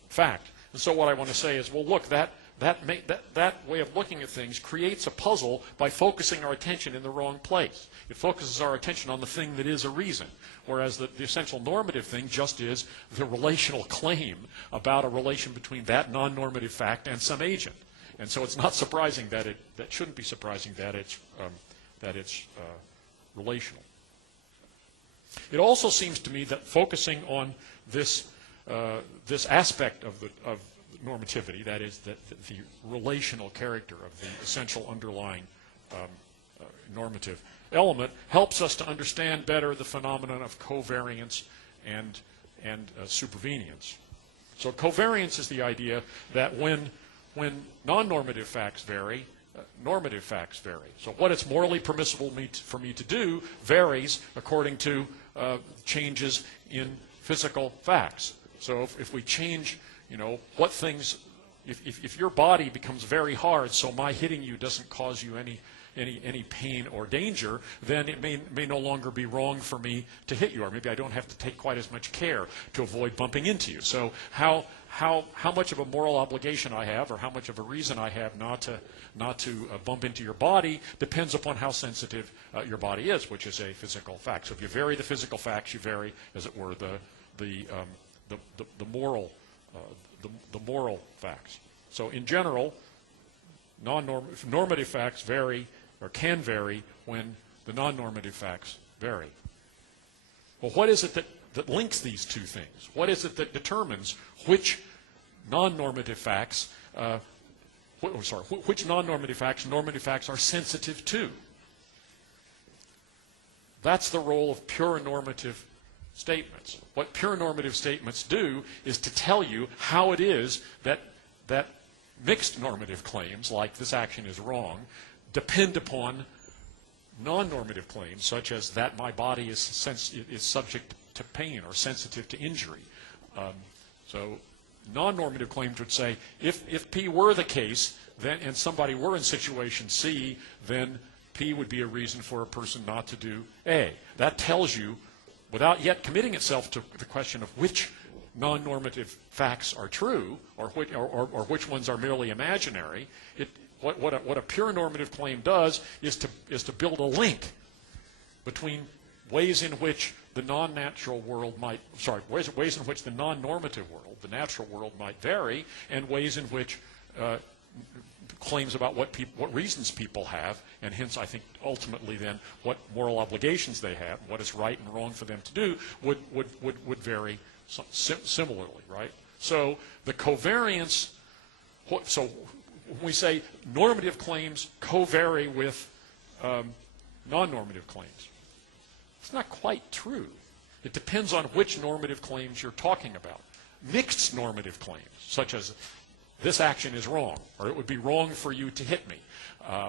fact. And so what I want to say is, well, look, that way of looking at things creates a puzzle by focusing our attention in the wrong place. It focuses our attention on the thing that is a reason, whereas the essential normative thing just is the relational claim about a relation between that non-normative fact and some agent. And so it's not surprising that shouldn't be surprising that it's relational. It also seems to me that focusing on this aspect of normativity, that is, the relational character of the essential underlying normative element, helps us to understand better the phenomenon of covariance and supervenience. So covariance is the idea that when non-normative facts vary, normative facts vary. So what it's morally permissible for me to do varies according to changes in physical facts. So if we change, what things, if your body becomes very hard, so my hitting you doesn't cause you any pain or danger, then it may no longer be wrong for me to hit you, or maybe I don't have to take quite as much care to avoid bumping into you. So how much of a moral obligation I have, or how much of a reason I have not to bump into your body, depends upon how sensitive your body is, which is a physical fact. So if you vary the physical facts, you vary, as it were, the moral facts. So in general, normative facts vary, or can vary, when the non-normative facts vary. Well, what is it that links these two things? What is it that determines which non-normative facts, which non-normative facts normative facts are sensitive to? That's the role of pure normative statements. What pure normative statements do is to tell you how it is that mixed normative claims, like this action is wrong, depend upon non-normative claims, such as that my body is subject to pain or sensitive to injury. So non-normative claims would say, if P were the case, then, and somebody were in situation C, then P would be a reason for a person not to do A. That tells you, without yet committing itself to the question of which non-normative facts are true, or which ones are merely imaginary, what a pure normative claim does is to build a link between ways in which the non-natural world might, ways in which the non-normative world, the natural world, might vary, and ways in which claims about what reasons people have, and hence I think ultimately then what moral obligations they have, what is right and wrong for them to do, would vary similarly, right? So the covariance, so when we say normative claims co-vary with non-normative claims. It's not quite true. It depends on which normative claims you're talking about. Mixed normative claims, such as this action is wrong, or it would be wrong for you to hit me,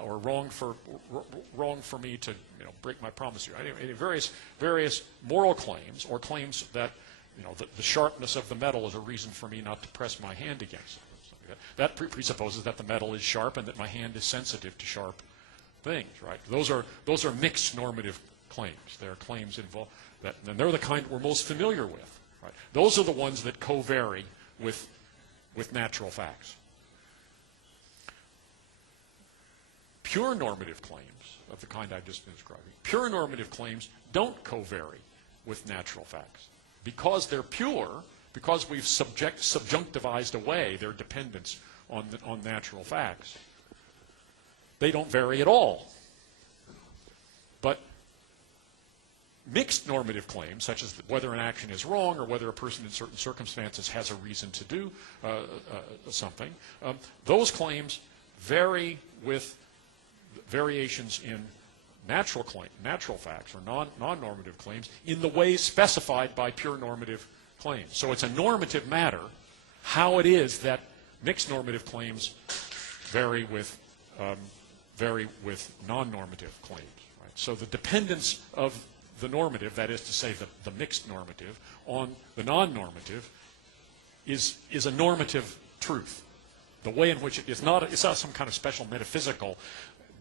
or wrong for me to break my promise to you. Anyway, various moral claims, or claims that the sharpness of the metal is a reason for me not to press my hand against it. That presupposes that the metal is sharp and that my hand is sensitive to sharp things, right? Those are mixed normative claims. They're claims involved that, and they're the kind we're most familiar with, right? Those are the ones that co-vary with natural facts. Pure normative claims of the kind I've just been describing, pure normative claims don't co-vary with natural facts. Because they're pure, because we've subjunctivized away their dependence on natural facts, they don't vary at all. But mixed normative claims, such as whether an action is wrong or whether a person in certain circumstances has a reason to do something, those claims vary with variations in natural facts or non-normative claims in the ways specified by pure normative claims. So it's a normative matter how it is that mixed normative claims vary with non-normative claims. Right? So the dependence of the normative, that is to say the mixed normative, on the non-normative is a normative truth. The way in which it's not some kind of special metaphysical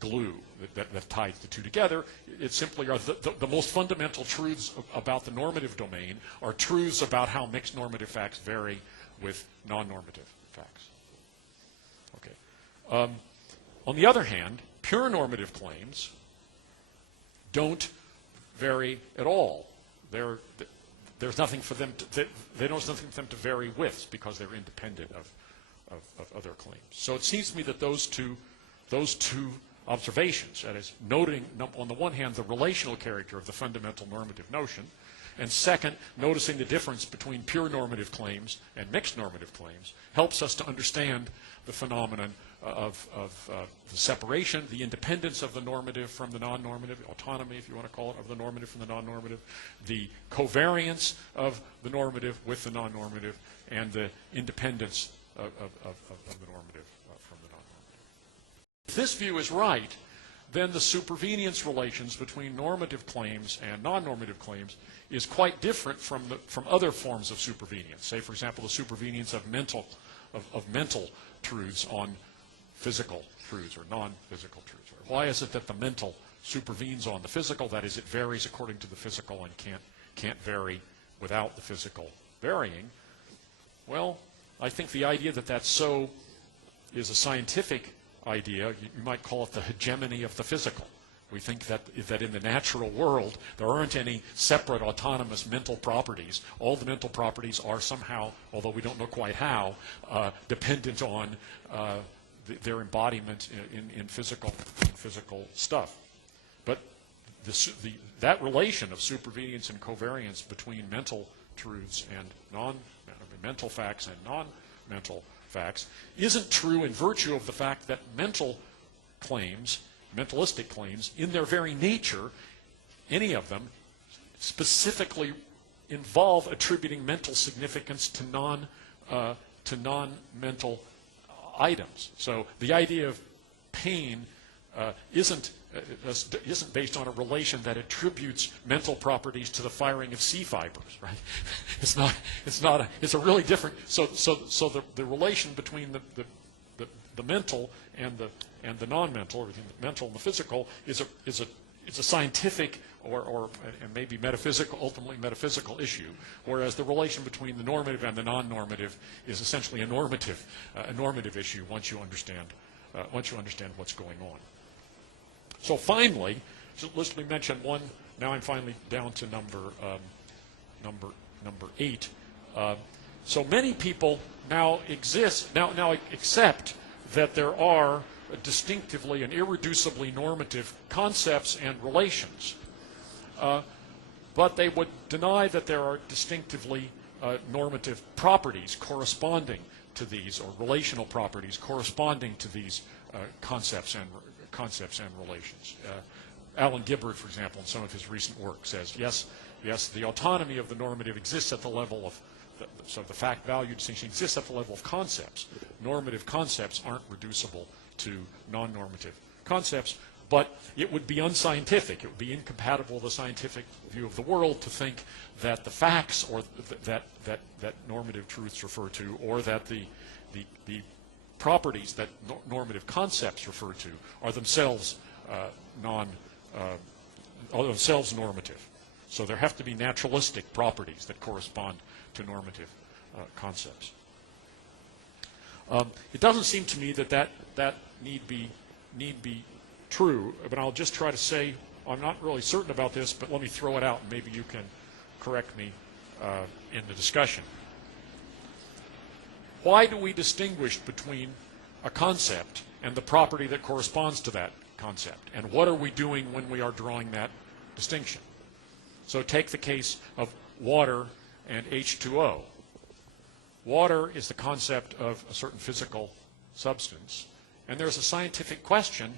glue that ties the two together. It simply are the most fundamental truths about the normative domain are truths about how mixed normative facts vary with non-normative facts. Okay. On the other hand, pure normative claims don't vary at all. There's nothing for them to, there's nothing for them to vary with because they're independent of other claims. So it seems to me that those two observations, that is, noting on the one hand the relational character of the fundamental normative notion, and second, noticing the difference between pure normative claims and mixed normative claims, helps us to understand the phenomenon of the separation, the independence of the normative from the non-normative, autonomy, if you want to call it, of the normative from the non-normative, the covariance of the normative with the non-normative, and the independence of the normative from the non-normative. If this view is right, then the supervenience relations between normative claims and non-normative claims is quite different from other forms of supervenience. Say, for example, the supervenience of mental truths on physical truths or non-physical truths. Why is it that the mental supervenes on the physical? That is, it varies according to the physical and can't vary without the physical varying. Well, I think the idea that that's so is a scientific idea. You might call it the hegemony of the physical. We think that in the natural world, there aren't any separate autonomous mental properties. All the mental properties are somehow, although we don't know quite how, dependent on their embodiment in physical stuff. But that relation of supervenience and covariance between mental truths and mental facts and non-mental facts isn't true in virtue of the fact that mental claims, mentalistic claims, in their very nature, any of them, specifically involve attributing mental significance to non-mental items. So the idea of pain isn't based on a relation that attributes mental properties to the firing of C fibers, right? It's a really different. So the relation between the mental and the non-mental, or the mental and the physical, is a scientific and maybe metaphysical, ultimately metaphysical issue, whereas the relation between the normative and the non-normative is essentially a normative issue once you understand what's going on. So finally, let me mention one. Now I'm finally down to number 8. So many people now accept that there are distinctively and irreducibly normative concepts and relations, but they would deny that there are distinctively normative properties corresponding to these, or relational properties corresponding to these concepts and relations. Alan Gibbard, for example, in some of his recent work, says, yes, the autonomy of the normative exists at the level of, so the fact-value distinction exists at the level of concepts. Normative concepts aren't reducible to non-normative concepts, but it would be unscientific. It would be incompatible with a scientific view of the world to think that the facts or that normative truths refer to, or that the properties that normative concepts refer to are themselves themselves normative. So there have to be naturalistic properties that correspond to normative concepts. It doesn't seem to me that need be true, but I'll just try to say, I'm not really certain about this, but let me throw it out and maybe you can correct me in the discussion. Why do we distinguish between a concept and the property that corresponds to that concept? And what are we doing when we are drawing that distinction? So take the case of water and H2O. Water is the concept of a certain physical substance, and there's a scientific question: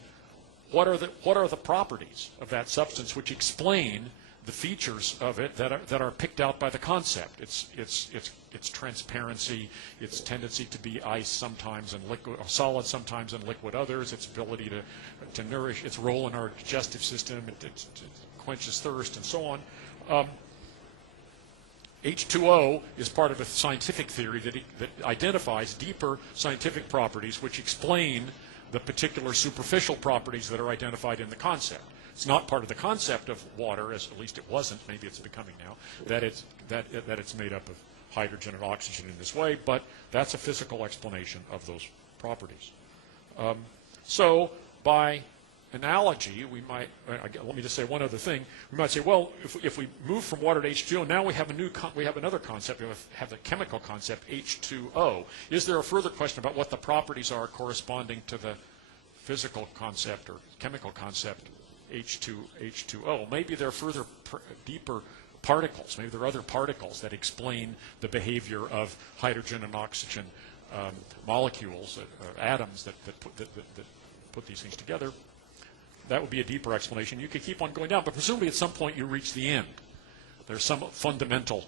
what are the properties of that substance which explain the features of it that are picked out by the concept? Its transparency, its tendency to be ice sometimes and liquid, or solid sometimes and liquid others, its ability to nourish, its role in our digestive system, it quenches thirst, and so on. H2O is part of a scientific theory that identifies deeper scientific properties which explain the particular superficial properties that are identified in the concept. It's not part of the concept of water, as at least it wasn't, maybe it's becoming now, that it's made up of hydrogen and oxygen in this way, but that's a physical explanation of those properties. So by analogy, we might, let me just say one other thing. We might say, well, if we move from water to H2O, now we have another concept. We have the chemical concept H2O. Is there a further question about what the properties are corresponding to the physical concept or chemical concept H2O? Maybe there are further deeper particles. Maybe there are other particles that explain the behavior of hydrogen and oxygen molecules, atoms that put these things together. That would be a deeper explanation. You could keep on going down, but presumably at some point you reach the end. There's some fundamental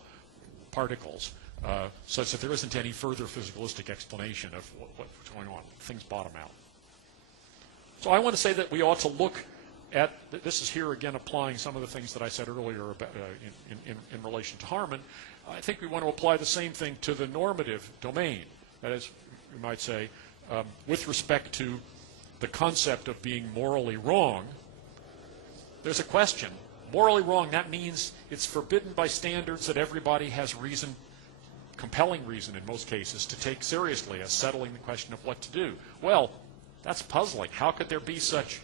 particles such that there isn't any further physicalistic explanation of what's going on. Things bottom out. So I want to say that we ought to look at, this is here again applying some of the things that I said earlier about, in relation to Harman. I think we want to apply the same thing to the normative domain. That is, we might say, with respect to the concept of being morally wrong, there's a question. Morally wrong, that means it's forbidden by standards that everybody has reason, compelling reason in most cases, to take seriously as settling the question of what to do. Well, that's puzzling. How could there be such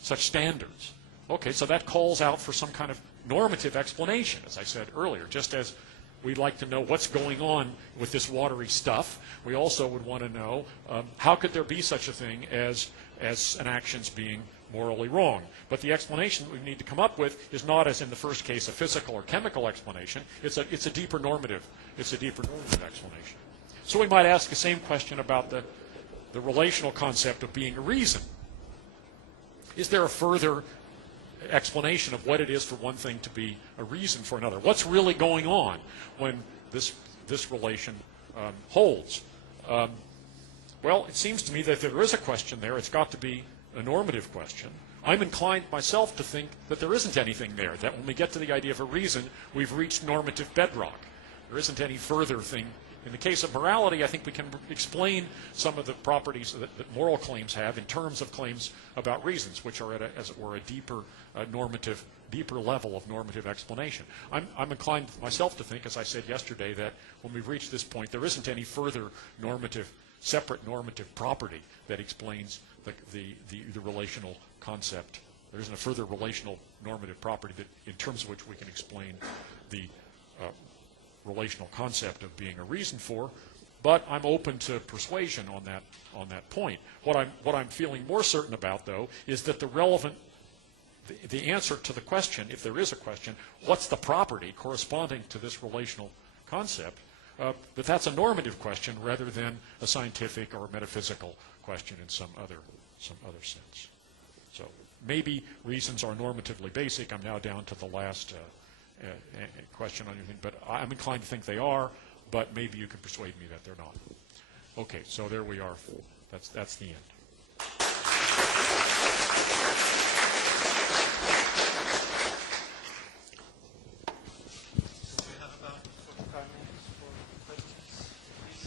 standards? Okay, so that calls out for some kind of normative explanation, as I said earlier. Just as we'd like to know what's going on with this watery stuff, we also would want to know how could there be such a thing as an action's being morally wrong. But the explanation that we need to come up with is not, as in the first case, a physical or chemical explanation. It's a deeper normative. It's a deeper normative explanation. So we might ask the same question about the relational concept of being a reason. Is there a further explanation of what it is for one thing to be a reason for another? What's really going on when this relation holds? Well, it seems to me that if there is a question there, it's got to be a normative question. I'm inclined myself to think that there isn't anything there, that when we get to the idea of a reason, we've reached normative bedrock. There isn't any further thing. In the case of morality, I think we can explain some of the properties that moral claims have in terms of claims about reasons, which are at, as it were, a deeper deeper level of normative explanation. I'm inclined myself to think, as I said yesterday, that when we've reached this point, there isn't any further separate normative property that explains the relational concept. There isn't a further relational normative property that, in terms of which we can explain the relational concept of being a reason for, but I'm open to persuasion on that point. What I'm feeling more certain about, though, is that the answer to the question, if there is a question, what's the property corresponding to this relational concept, that's a normative question rather than a scientific or metaphysical question in some other sense. So maybe reasons are normatively basic. I'm now down to the last question on your thing, but I'm inclined to think they are, but maybe you can persuade me that they're not. Okay, so there we are. That's the end. We have about 45 minutes for questions, please.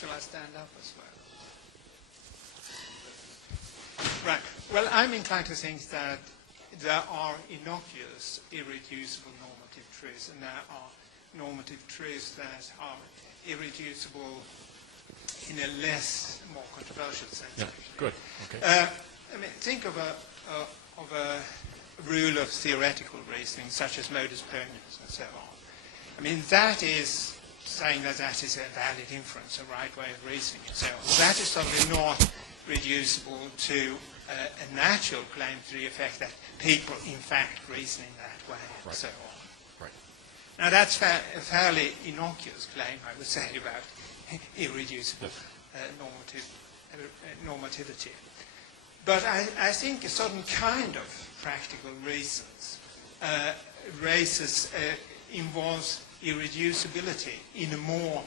Shall I stand up as well? Right. Well, I'm inclined to think that there are innocuous, irreducible normative truths, and there are normative truths that are irreducible in a more controversial sense. Yeah, good. Okay. I mean, think of a rule of theoretical reasoning, such as modus ponens and so on. I mean, that is saying that that is a valid inference, a right way of reasoning and so on. That is certainly not reducible to a natural claim to the effect that people, in fact, reason in that way, and so on. Right. Now, that's a fairly innocuous claim, I would say, about irreducible normativity. But I think a certain kind of practical reasons involves irreducibility in a more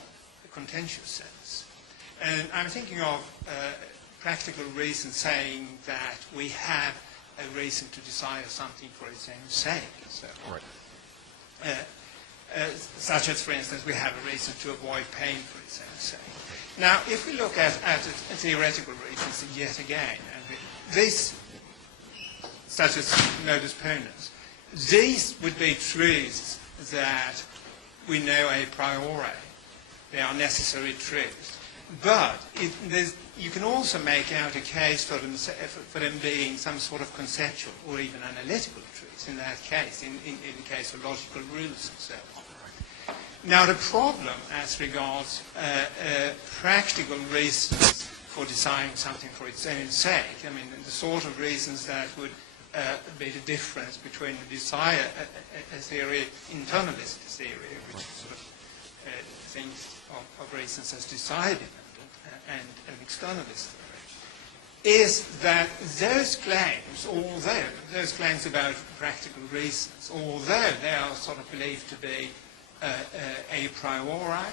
contentious sense. And I'm thinking of practical reason saying that we have a reason to desire something for its own sake. So, right. Such as, for instance, we have a reason to avoid pain for its own sake. Now, if we look at theoretical reasons yet again, and these, such as modus ponens, these would be truths that we know a priori. They are necessary truths. But you can also make out a case for them being some sort of conceptual or even analytical truths in that case, in the case of logical rules and so on. Now, the problem as regards practical reasons for desiring something for its own sake, I mean, the sort of reasons that would be the difference between the desire theory, internalist theory, which sort of thinks of reasons as desire-dependent, and an externalist theory, is that those claims, although those claims about practical reasons, although they are sort of believed to be a priori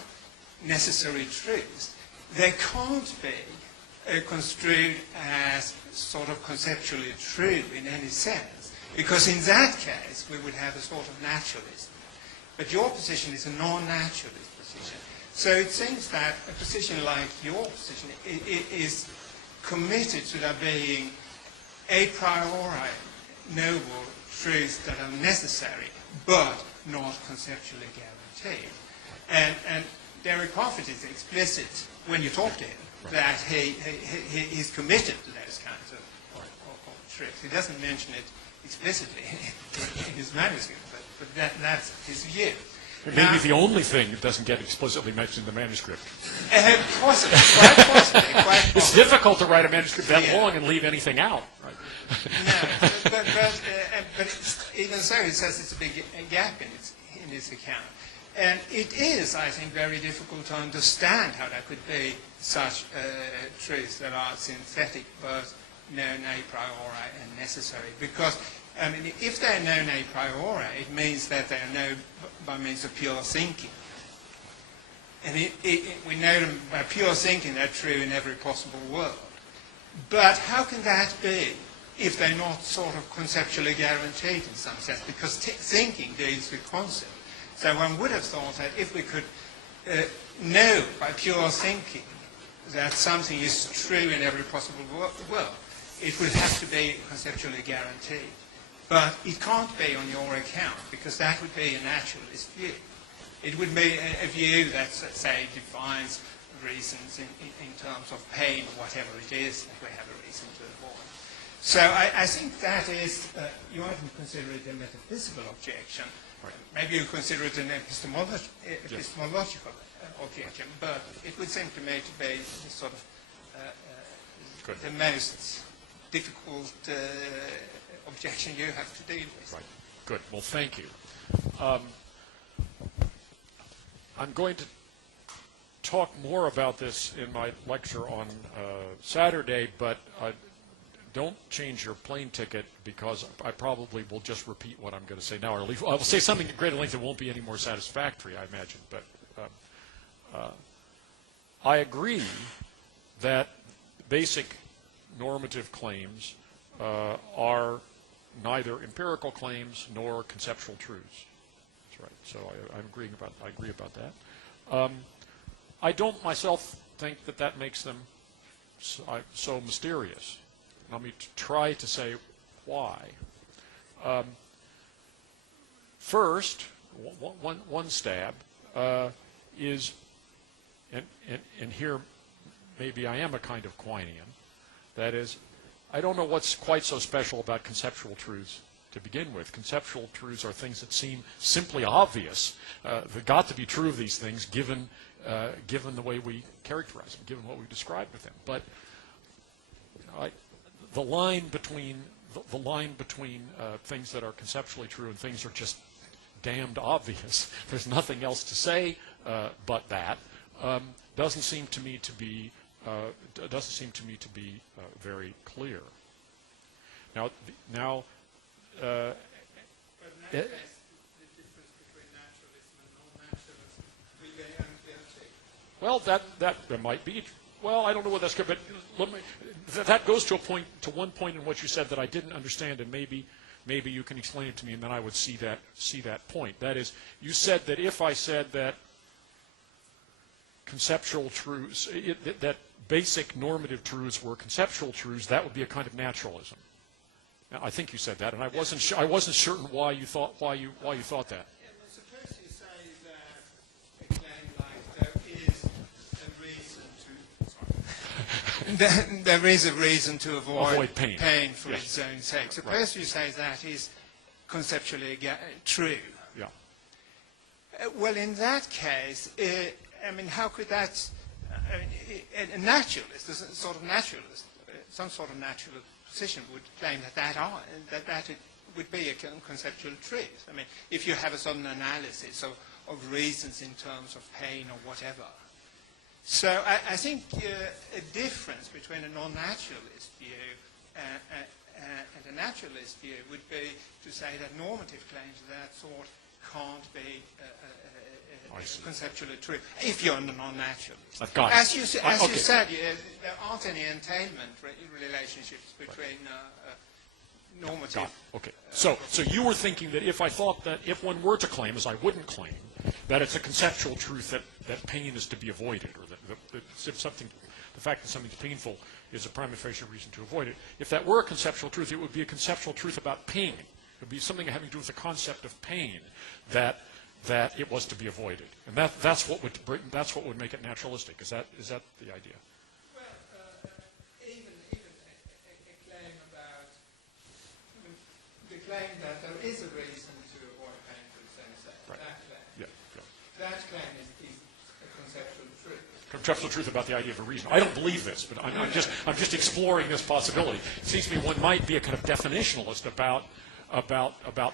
necessary truths, they can't be construed as sort of conceptually true in any sense, because in that case we would have a sort of naturalism. But your position is a non-naturalist position. So it seems that a position like your position is committed to there being a priori noble truths that are necessary, but not conceptually guaranteed. And Derek Parfit is explicit when you talk to him that he's committed to those kinds of truths. He doesn't mention it explicitly in his manuscript, but that's his view. Maybe the only thing that doesn't get explicitly mentioned in the manuscript. Possibly, quite possibly. It's difficult to write a manuscript that long and leave anything out. Right? No, but even so, it says it's a big gap in its account. And it is, I think, very difficult to understand how there could be such truths that are synthetic but known a priori and necessary. Because, I mean, if they're known a priori, it means that they are known by means of pure thinking. And we know them by pure thinking, they're true in every possible world. But how can that be if they're not sort of conceptually guaranteed in some sense? Because thinking deals with concept. So one would have thought that if we could know by pure thinking that something is true in every possible world, it would have to be conceptually guaranteed. But it can't be on your account, because that would be a naturalist view. It would be a view that, say, defines reasons in terms of pain or whatever it is that we have a reason to avoid. So I think that is, you might consider it a metaphysical objection. Right. Maybe you consider it an epistemological objection, but it would seem to me to be sort of the most difficult objection you have to deal with. Right. Good. Well, thank you. I'm going to talk more about this in my lecture on Saturday, but don't change your plane ticket, because I probably will just repeat what I'm going to say now, or I'll say something at greater length that won't be any more satisfactory, I imagine. But I agree that basic normative claims are neither empirical claims nor conceptual truths. That's right. So I agree about that. I don't myself think that makes them so mysterious. Let me try to say why. First, one stab is, and here maybe I am a kind of Quinean, that is, I don't know what's quite so special about conceptual truths to begin with. Conceptual truths are things that seem simply obvious. They've got to be true of these things given the way we characterize them, given what we describe with them. But the line between things that are conceptually true and things that are just damned obvious, there's nothing else to say but that, doesn't seem to me to be very clear. Now, But in that case, the difference between naturalism and non-naturalism will be unclear. well, that might be. Well, I don't know what that's good, but that goes to one point in what you said that I didn't understand, and maybe you can explain it to me, and then I would see that point. That is, you said that if I said that conceptual truths, that basic normative truths were conceptual truths, that would be a kind of naturalism. Now, I think you said that, and I wasn't certain why you thought that. Yeah, well, suppose you say that a claim like there is a reason to avoid pain for its own sake. Suppose you say that is conceptually true. Yeah. Well, in that case, how could that? A naturalist, some sort of natural position would claim that it would be a conceptual truth. If you have a sudden analysis of reasons in terms of pain or whatever. So I think a difference between a non-naturalist view and a naturalist view would be to say that normative claims of that sort can't be conceptually true if you're a non-naturalist. I've got it. As you said, there aren't any entailment relationships between normative. Okay. So you were thinking that if I thought that if one were to claim, as I wouldn't claim, that it's a conceptual truth that pain is to be avoided, or that the fact that something's painful is a prima facie reason to avoid it. If that were a conceptual truth, it would be a conceptual truth about pain. It would be something having to do with the concept of pain that it was to be avoided, and that's what would make it naturalistic. Is that the idea? Well, even a claim about the claim that there is a reason to avoid pain for its own sake. Right. That claim. Yeah. That claim is a conceptual truth. Conceptual truth about the idea of a reason. I don't believe this, but I'm just exploring this possibility. It seems to me one might be a kind of definitionalist about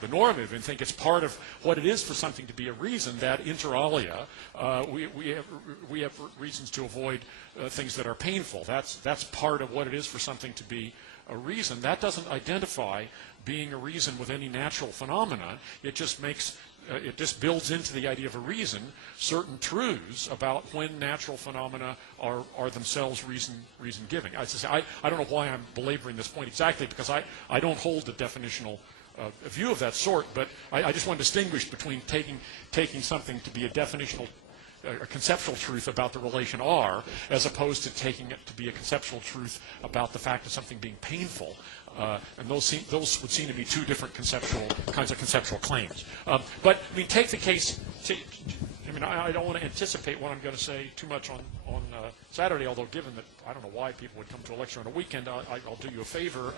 the normative and think it's part of what it is for something to be a reason that inter alia we have reasons to avoid things that are painful. That's part of what it is for something to be a reason. That doesn't identify being a reason with any natural phenomenon. It just builds into the idea of a reason certain truths about when natural phenomena are themselves reason giving. I don't know why I'm belaboring this point exactly, because I don't hold the definitional a view of that sort, but I just want to distinguish between taking something to be a definitional, a conceptual truth about the relation R, as opposed to taking it to be a conceptual truth about the fact of something being painful. And those would seem to be two different kinds of conceptual claims. But take the case. I don't want to anticipate what I'm going to say too much on Saturday, although given that I don't know why people would come to a lecture on a weekend, I'll do you a favor.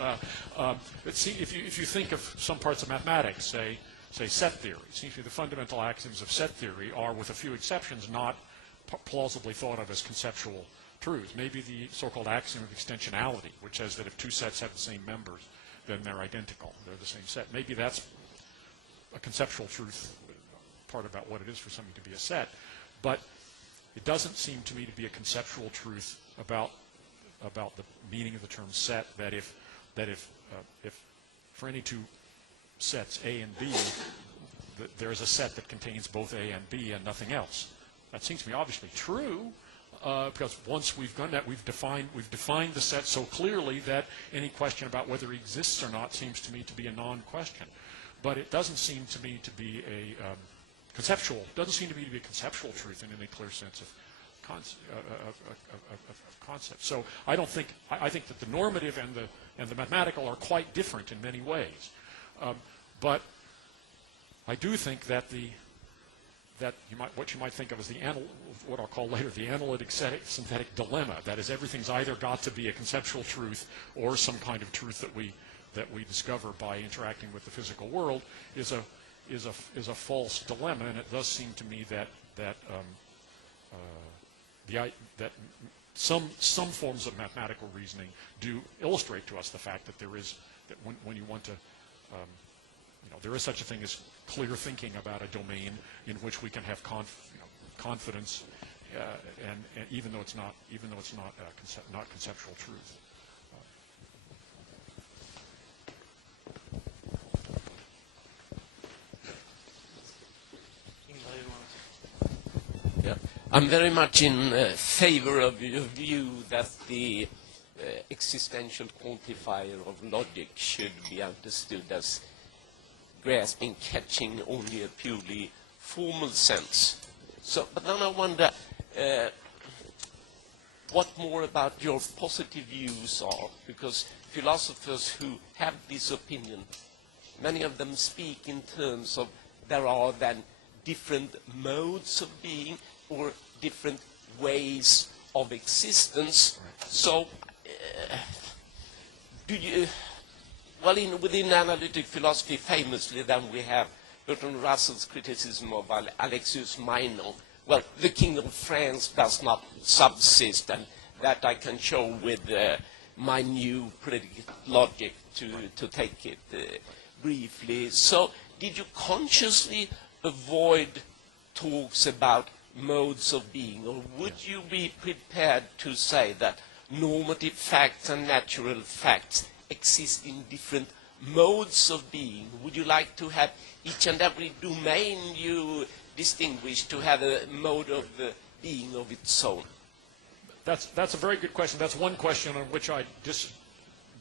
If you think of some parts of mathematics, say set theory, it seems to me the fundamental axioms of set theory are, with a few exceptions, not plausibly thought of as conceptual truths. Maybe the so-called axiom of extensionality, which says that if two sets have the same members, then they're identical. They're the same set. Maybe that's a conceptual truth, part about what it is for something to be a set. But it doesn't seem to me to be a conceptual truth about the meaning of the term set, that if for any two sets A and B, there is a set that contains both A and B and nothing else. That seems to me obviously true, because once we've done that, we've defined the set so clearly that any question about whether it exists or not seems to me to be a non-question. But it doesn't seem to me to be a conceptual. Doesn't seem to me to be a conceptual truth in any clear sense of concept. So I don't think I think that the normative and the mathematical are quite different in many ways. But I do think that what you might think of as what I'll call later the analytic synthetic dilemma. That is, everything's either got to be a conceptual truth or some kind of truth that we discover by interacting with the physical world is a false dilemma, and it does seem to me that some forms of mathematical reasoning do illustrate to us the fact that when you want to there is such a thing as clear thinking about a domain in which we can have confidence, and even though it's not conceptual truth. Yeah. I'm very much in favor of your view that the existential quantifier of logic should be understood as grasping, catching only a purely formal sense. So, but then I wonder what more about your positive views are, because philosophers who have this opinion, many of them speak in terms of there are then different modes of being or different ways of existence. Right. So, do you... Well, within analytic philosophy, famously, then we have Bertrand Russell's criticism of Alexius Minor. Well, the King of France does not subsist, and that I can show with my new predicate logic to take it briefly. So, did you consciously avoid talks about modes of being, or would you be prepared to say that normative facts and natural facts exist in different modes of being? Would you like to have each and every domain you distinguish to have a mode of being of its own? That's a very good question. That's one question on which I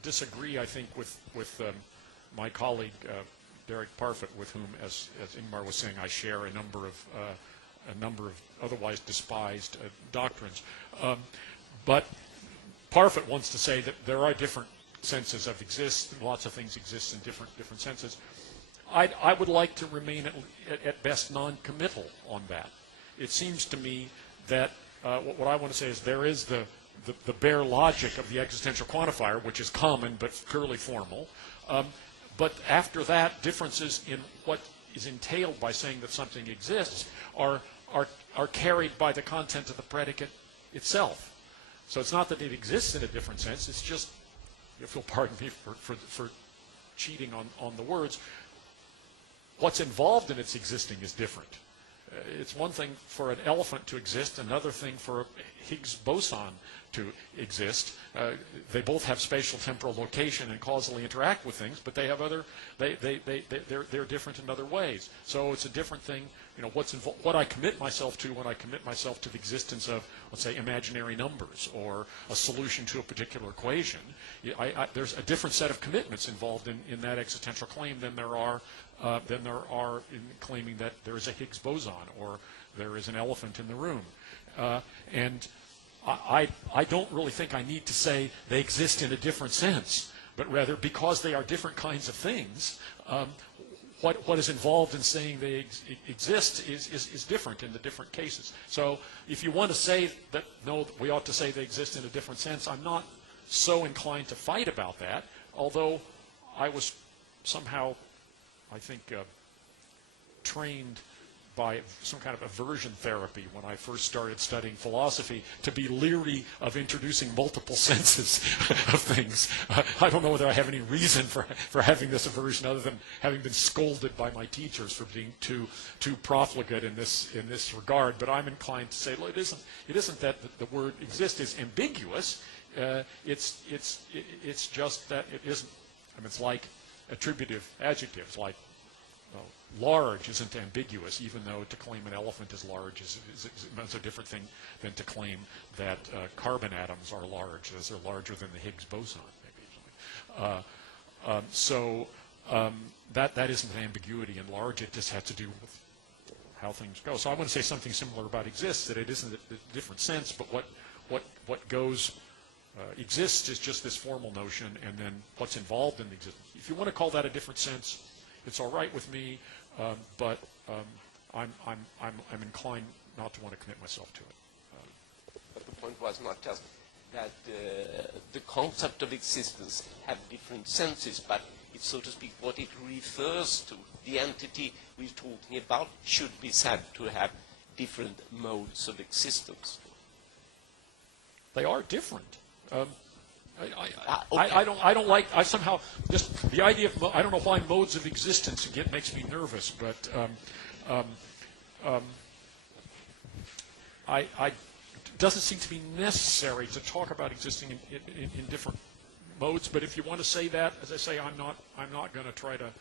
disagree, I think, with my colleague Derek Parfit, with whom, as Ingmar was saying, I share a number of otherwise despised doctrines. But Parfit wants to say that there are different senses of exist. Lots of things exist in different senses. I would like to remain at best non-committal on that. It seems to me that what I want to say is there is the bare logic of the existential quantifier, which is common but purely formal. But after that, differences in what is entailed by saying that something exists are carried by the content of the predicate itself. So it's not that it exists in a different sense. It's just, if you'll pardon me for cheating on the words, what's involved in its existing is different. It's one thing for an elephant to exist, another thing for a Higgs boson to exist. They both have spatial temporal location and causally interact with things, but they have they're different in other ways. So it's a different thing. What I commit myself to when I commit myself to the existence of, let's say, imaginary numbers or a solution to a particular equation. There's a different set of commitments involved in that existential claim than there are in claiming that there is a Higgs boson or there is an elephant in the room. And I don't really think I need to say they exist in a different sense, but rather because they are different kinds of things, what is involved in saying they exist is different in the different cases. So if you want to say that, no, we ought to say they exist in a different sense, I'm not so inclined to fight about that, although I was somehow, I think, trained by some kind of aversion therapy when I first started studying philosophy, to be leery of introducing multiple senses of things. I don't know whether I have any reason for having this aversion other than having been scolded by my teachers for being too profligate in this regard. But I'm inclined to say, well, it isn't that the word exist is ambiguous. It's just that it isn't. I mean, it's like attributive adjectives, like large isn't ambiguous, even though to claim an elephant is large is a different thing than to claim that carbon atoms are large, as they're larger than the Higgs boson, maybe. That isn't an ambiguity in large. It just has to do with how things go. So I want to say something similar about exists, that it isn't a different sense, but what goes exists is just this formal notion, and then what's involved in the existence. If you want to call that a different sense, it's all right with me, but I'm inclined not to want to commit myself to it. But the point was not just that the concept of existence have different senses, but it's, so to speak, what it refers to. The entity we're talking about should be said to have different modes of existence. They are different. Okay. I don't like, I somehow, just the idea of, I don't know why modes of existence again makes me nervous, but it doesn't seem to be necessary to talk about existing in different modes, but if you want to say that, as I say, I'm not going to try to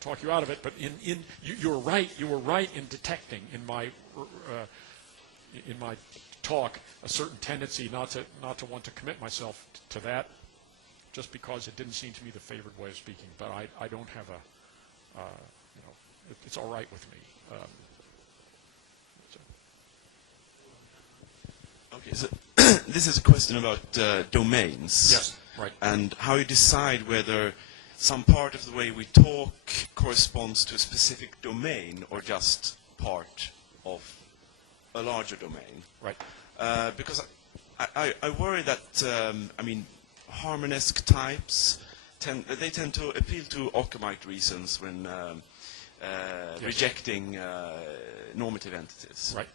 talk you out of it, but you were right in detecting in my talk a certain tendency not to want to commit myself to that, just because it didn't seem to me the favored way of speaking. But I don't have a it's all right with me. Okay, so this is a question about domains. Yes, right. And how you decide whether some part of the way we talk corresponds to a specific domain or just part of a larger domain. Right. Because I worry that, Harmonesque types, tend to appeal to Occamite reasons when Yes. rejecting normative entities. Right.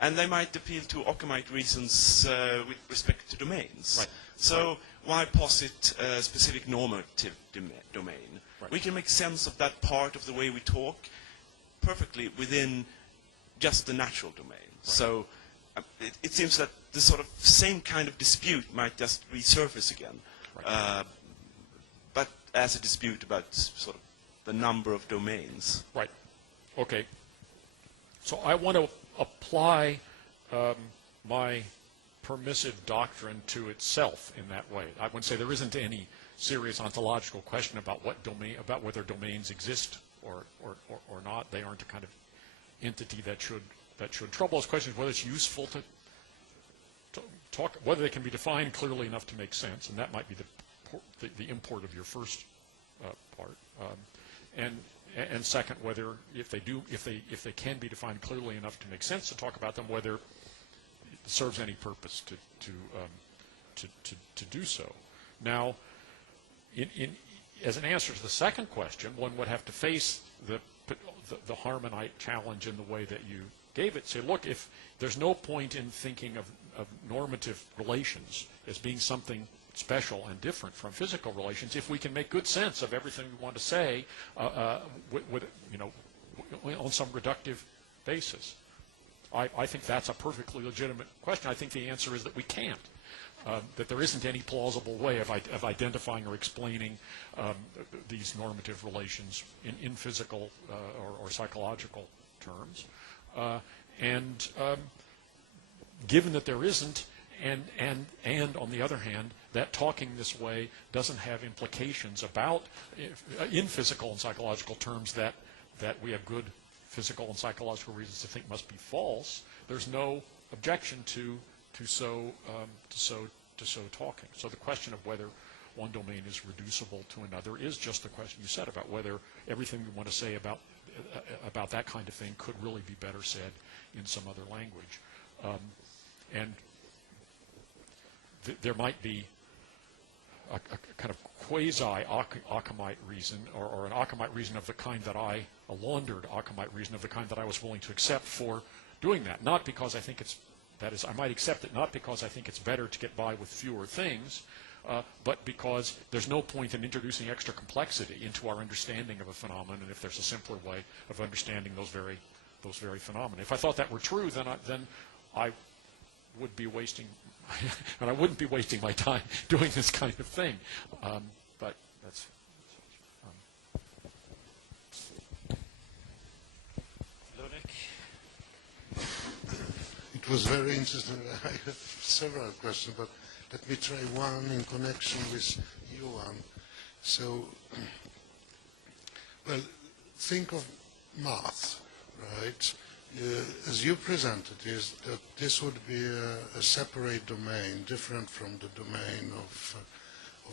And they might appeal to Occamite reasons with respect to domains. Right. So why posit a specific normative domain? Right. We can make sense of that part of the way we talk perfectly within just the natural domain. Right. So it seems that the sort of same kind of dispute might just resurface again, Right. but as a dispute about sort of the number of domains. Right. Okay. So I want to apply my permissive doctrine to itself in that way. I would say there isn't any serious ontological question about whether domains exist or not. They aren't a kind of entity that should trouble us. Question is whether it's useful to talk, whether they can be defined clearly enough to make sense, and that might be the import of your first part. And second, whether if they can be defined clearly enough to make sense to talk about them, whether it serves any purpose to do so. Now, as an answer to the second question, one would have to face the Harmonite challenge in the way that you gave it. Say, look, if there's no point in thinking of normative relations as being something special and different from physical relations, if we can make good sense of everything we want to say on some reductive basis. I think that's a perfectly legitimate question. I think the answer is that we can't. That there isn't any plausible way of identifying or explaining these normative relations in physical or psychological terms. And given that there isn't, and on the other hand, that talking this way doesn't have implications about, in physical and psychological terms, that we have good physical and psychological reasons to think must be false, there's no objection to so talking. So the question of whether one domain is reducible to another is just the question you said about whether everything we want to say about that kind of thing could really be better said in some other language. And there might be kind of quasi-Occamite reason, or an Occamite reason of the kind that a laundered Occamite reason of the kind that I was willing to accept for doing that. Not because I think I might accept it not because I think it's better to get by with fewer things, but because there's no point in introducing extra complexity into our understanding of a phenomenon if there's a simpler way of understanding those very phenomena. If I thought that were true, then I would be wasting, and I wouldn't be wasting my time doing this kind of thing. But that's. It was very interesting. I have several questions, but let me try one in connection with Johan. So, well, think of math, right? As you presented, is that this would be a separate domain, different from the domain of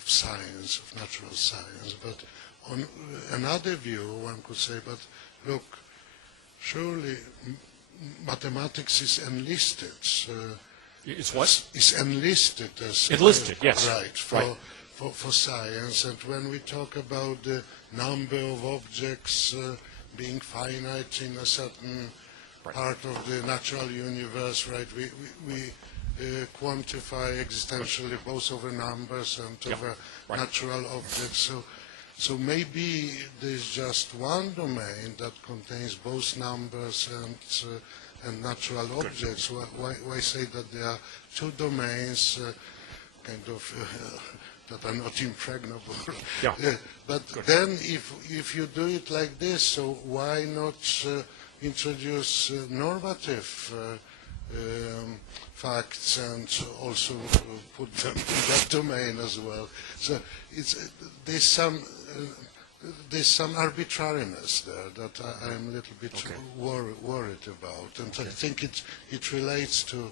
science, of natural science. But on another view, one could say, but look, surely mathematics is enlisted. It's what? Is enlisted as enlisted, yes. Right, for science. And when we talk about the number of objects being finite in a certain part of the natural universe, right? We quantify existentially both over numbers and over natural objects. So maybe there's just one domain that contains both numbers and natural objects. Why say that there are two domains, kind of that are not impregnable? Yeah. But then, if you do it like this, so why not introduce normative facts and also put them in that domain as well? So there's some arbitrariness there that I'm a little bit worried about, and I think it relates to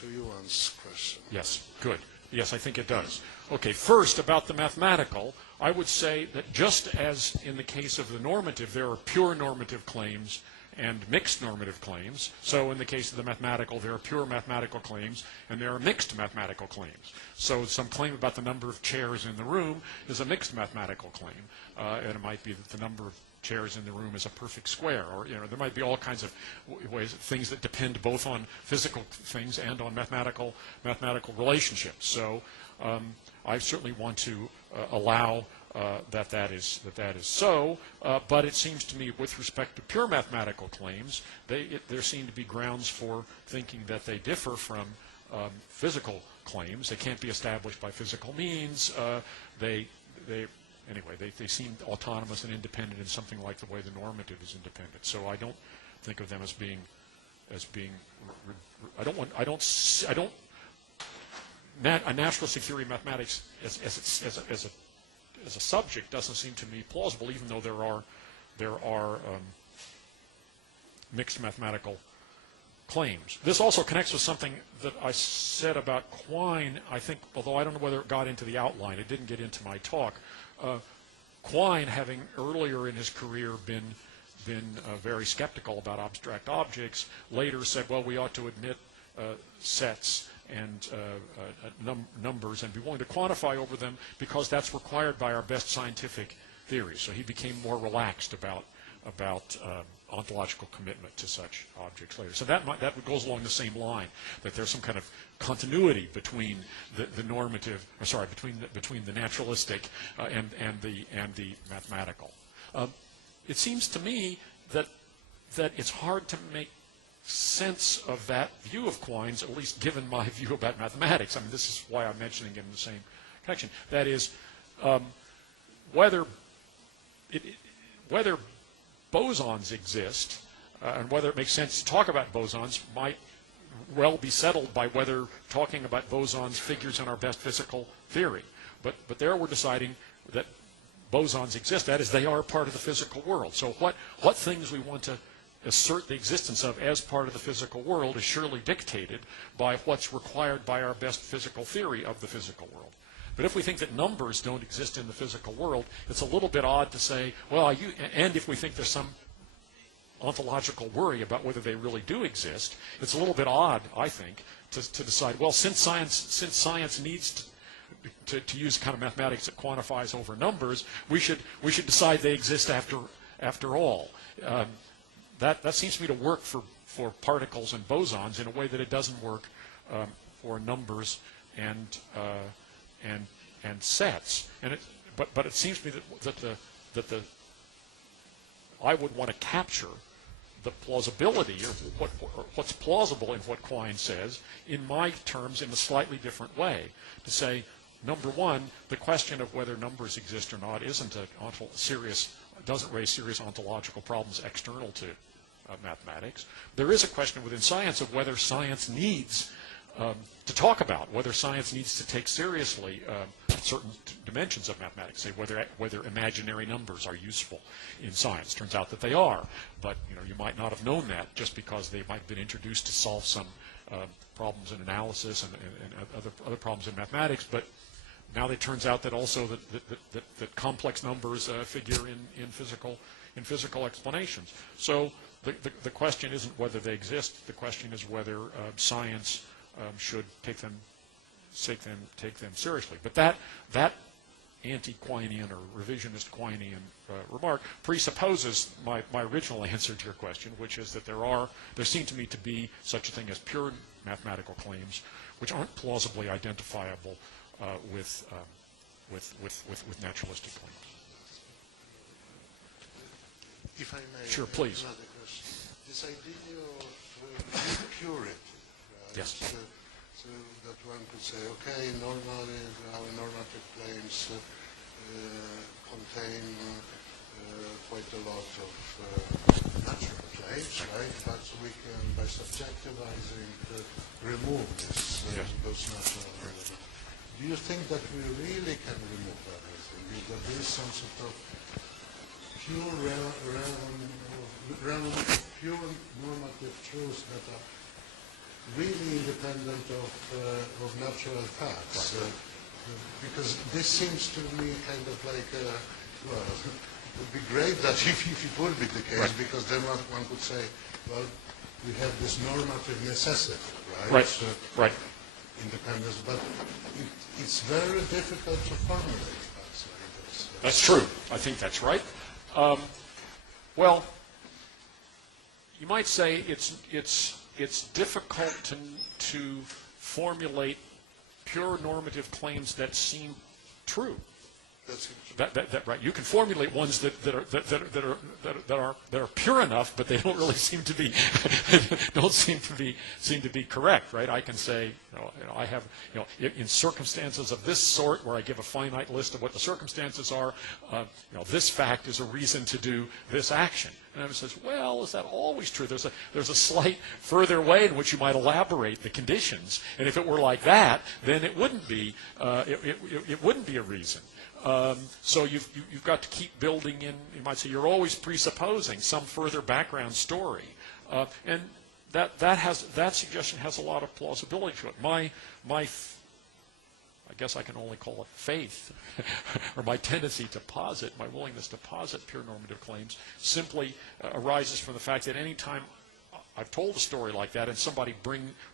Johan's question. Yes, good. Yes, I think it does. Okay, first about the mathematical, I would say that just as in the case of the normative, there are pure normative claims and mixed normative claims. So in the case of the mathematical, there are pure mathematical claims and there are mixed mathematical claims. So some claim about the number of chairs in the room is a mixed mathematical claim. And it might be that the number of chairs in the room is a perfect square, or there might be all kinds of ways, things that depend both on physical things and on mathematical relationships. So I certainly want to allow that is so, but it seems to me with respect to pure mathematical claims, there seem to be grounds for thinking that they differ from physical claims. They can't be established by physical means. They seem autonomous and independent in something like the way the normative is independent. So I don't think of them as being a naturalistic theory of mathematics as a subject doesn't seem to me plausible, even though there are mixed mathematical claims. This also connects with something that I said about Quine, I think, although I don't know whether it got into the outline. It didn't get into my talk. Quine, having earlier in his career been very skeptical about abstract objects, later said, well, we ought to admit sets and numbers and be willing to quantify over them because that's required by our best scientific theories. So he became more relaxed about ontological commitment to such objects later. So that goes along the same line, that there's some kind of continuity between the normative, or sorry, between the naturalistic and the mathematical. It seems to me that it's hard to make sense of that view of Quine's, at least given my view about mathematics. I mean, this is why I'm mentioning it in the same connection. That is, whether bosons exist and whether it makes sense to talk about bosons might well be settled by whether talking about bosons figures in our best physical theory. But there we're deciding that bosons exist. That is, they are part of the physical world. So what things we want to assert the existence of as part of the physical world is surely dictated by what's required by our best physical theory of the physical world. But if we think that numbers don't exist in the physical world, it's a little bit odd to say, well, and if we think there's some ontological worry about whether they really do exist, it's a little bit odd, I think, to decide, well, since science needs to use kind of mathematics that quantifies over numbers, we should decide they exist after all. That seems to me to work for particles and bosons in a way that it doesn't work for numbers and sets. But it seems to me that I would want to capture the plausibility, or what's plausible in what Quine says, in my terms, in a slightly different way. To say, number one, the question of whether numbers exist or not doesn't raise serious ontological problems external to mathematics. There is a question within science of whether science needs to talk about, whether science needs to take seriously certain dimensions of mathematics, say whether imaginary numbers are useful in science. Turns out that they are, but you might not have known that just because they might have been introduced to solve some problems in analysis and other problems in mathematics. But now it turns out that also that complex numbers figure in physical explanations. So the question isn't whether they exist. The question is whether science should take them seriously. But that anti-Quinean or revisionist Quinean remark presupposes my original answer to your question, which is that there seem to me to be such a thing as pure mathematical claims, which aren't plausibly identifiable with naturalistic claims. If I may, sure, please. Another question. This idea of purity, right? Yes. So that one could say, okay, normally our normative claims contain quite a lot of natural claims, right? But we can, by subjectivizing, remove those natural claims. Do you think that we really can remove everything? That there is some sort of pure normative truths that are really independent of natural facts? Because this seems to me kind of like, well, it would be great that if it would be the case, because then one could say, well, we have this normative necessity, right? Right. Independence, but it's very difficult to formulate that. That's true. I think that's right. Well, you might say it's difficult to formulate pure normative claims that seem true. That right. You can formulate ones that are pure enough, but they don't really seem to be correct. Right. I can say, I have, in circumstances of this sort, where I give a finite list of what the circumstances are, this fact is a reason to do this action. And everyone says, well, is that always true? There's a slight further way in which you might elaborate the conditions, and if it were like that, then it wouldn't be it wouldn't be a reason. So you've got to keep building in. You might say you're always presupposing some further background story, and that suggestion has a lot of plausibility to it. I guess I can only call it faith, or my tendency to posit, my willingness to posit pure normative claims, simply arises from the fact that any time I've told a story like that, and somebody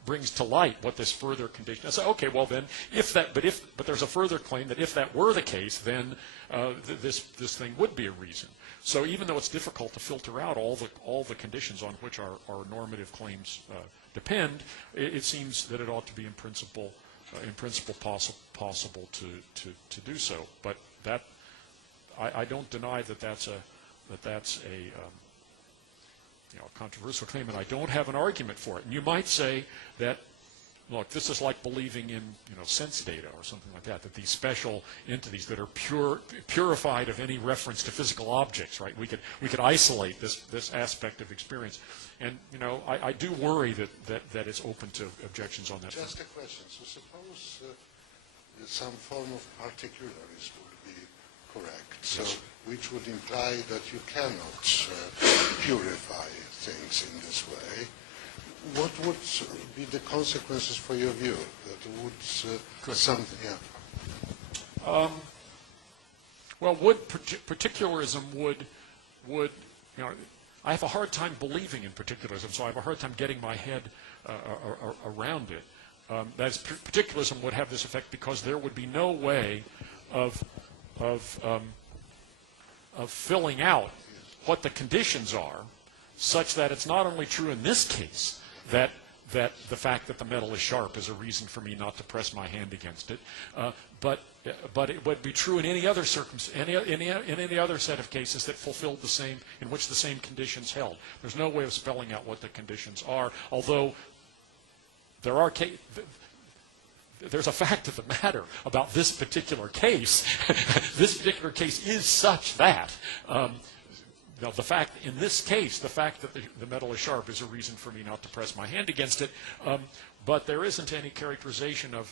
brings to light what this further condition. I say, okay, well then, but there's a further claim that if that were the case, then this thing would be a reason. So even though it's difficult to filter out all the conditions on which our normative claims depend, it seems that it ought to be in principle possible to do so. But that I don't deny that's a controversial claim, and I don't have an argument for it. And you might say that, look, this is like believing in sense data or something like that these special entities that are purified of any reference to physical objects, right? We could isolate this aspect of experience, and I do worry that it's open to objections on that. Just a question. So suppose some form of particularism would be correct, so which would imply that you cannot purify things in this way. What would be the consequences for your view? That would something, yeah. Well, particularism would I have a hard time believing in particularism, so I have a hard time getting my head around it. particularism would have this effect because there would be no way of filling out what the conditions are, such that it's not only true in this case that the fact that the metal is sharp is a reason for me not to press my hand against it, but it would be true in any other any other set of cases that fulfilled the same, in which the same conditions held. There's no way of spelling out what the conditions are, although there are there's a fact of the matter about this particular case. This particular case is such that now, the fact, in this case, the fact that the metal is sharp is a reason for me not to press my hand against it, but there isn't any characterization of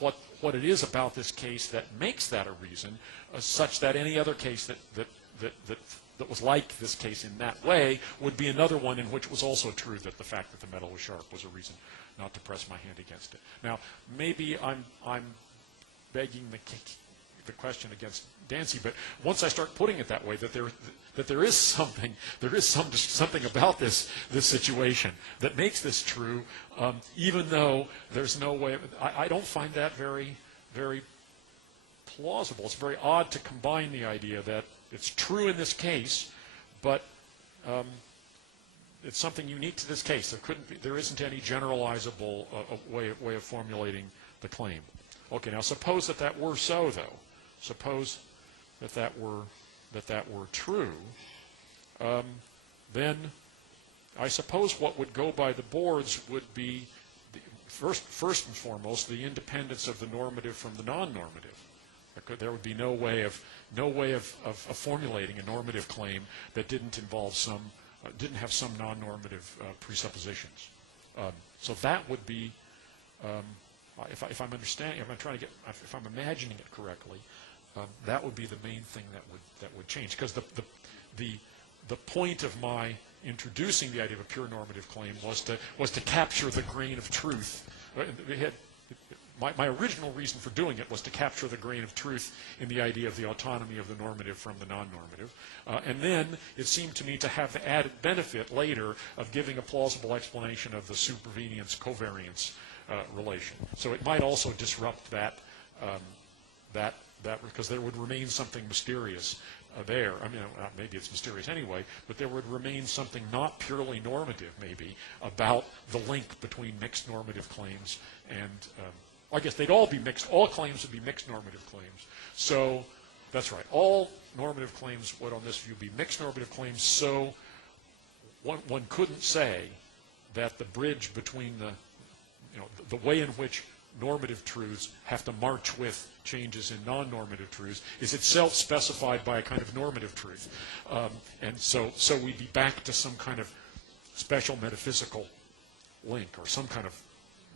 what it is about this case that makes that a reason, such that any other case that was like this case in that way would be another one in which it was also true that the fact that the metal was sharp was a reason not to press my hand against it. Now, maybe I'm begging the question against Dancy, but once I start putting it that way, that there is something about this situation that makes this true, even though there's no way. I don't find that very, very plausible. It's very odd to combine the idea that it's true in this case, but it's something unique to this case. There isn't any generalizable way of formulating the claim. Okay, now suppose that were so, though. Suppose that were true, then I suppose what would go by the boards would be first and foremost the independence of the normative from the non-normative. There would be no way of formulating a normative claim that didn't involve didn't have some non-normative presuppositions. So that would be, if I'm imagining it correctly, that would be the main thing that would change, because the point of my introducing the idea of a pure normative claim was to capture the grain of truth. My original reason for doing it was to capture the grain of truth in the idea of the autonomy of the normative from the non-normative, and then it seemed to me to have the added benefit later of giving a plausible explanation of the supervenience covariance relation. So it might also disrupt that because there would remain something mysterious there. I mean, maybe it's mysterious anyway, but there would remain something not purely normative, maybe, about the link between mixed normative claims and, I guess they'd all be mixed. All claims would be mixed normative claims. So that's right. All normative claims would, on this view, be mixed normative claims. So one couldn't say that the bridge between the way in which normative truths have to march with changes in non-normative truths is itself specified by a kind of normative truth. And so we'd be back to some kind of special metaphysical link, or some kind of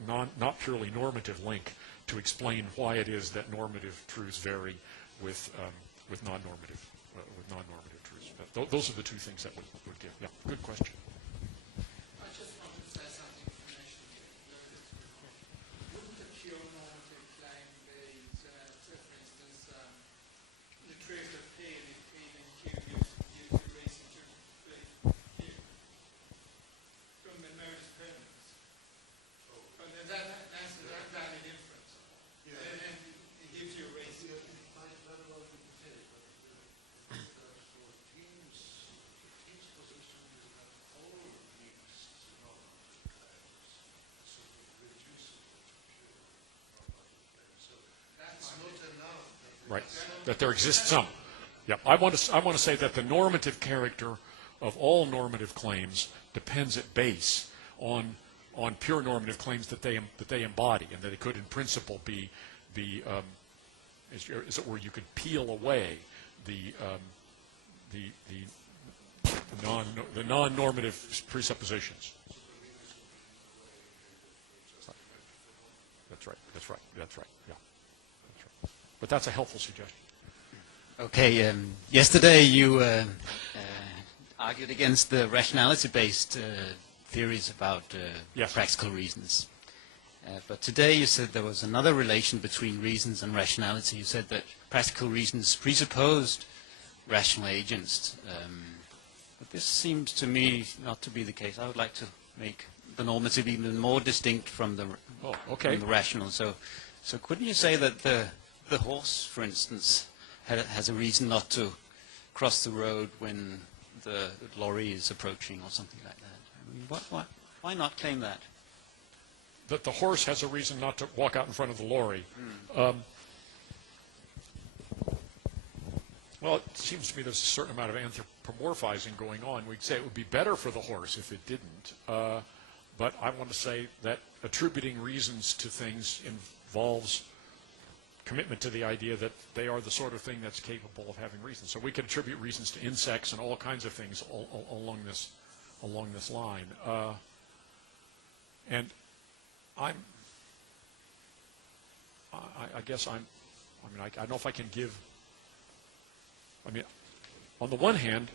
not purely normative link to explain why it is that normative truths vary with non-normative truths. Those are the two things that would give. Yeah, good question. I just wanted to say something information. Wouldn't a pure normative claim be, for instance, the truth of P and if P and Q gives the reason to believe Q from the most permanence? And then that's a valid inference. Yeah. And it gives you a reason. Right, that there exists some. Yeah, I want to say that the normative character of all normative claims depends at base on pure normative claims that they embody, and that it could, in principle, be as it were, you could peel away the non-normative presuppositions. That's right. Yeah, that's right. But that's a helpful suggestion. Okay. Yesterday you argued against the rationality-based theories about Yes. practical reasons. But today you said there was another relation between reasons and rationality. You said that practical reasons presupposed rational agents. But this seems to me not to be the case. I would like to make the normative even more distinct from the Oh, okay. from the rational. So couldn't you say that the horse, for instance, has a reason not to cross the road when the lorry is approaching or something like that? I mean, why not claim that? That the horse has a reason not to walk out in front of the lorry. Well, it seems to me there's a certain amount of anthropomorphizing going on. We'd say it would be better for the horse if it didn't. But I want to say that attributing reasons to things involves commitment to the idea that they are the sort of thing that's capable of having reasons. So we can attribute reasons to insects and all kinds of things along this line. And I don't know if I can give. I mean, on the one hand,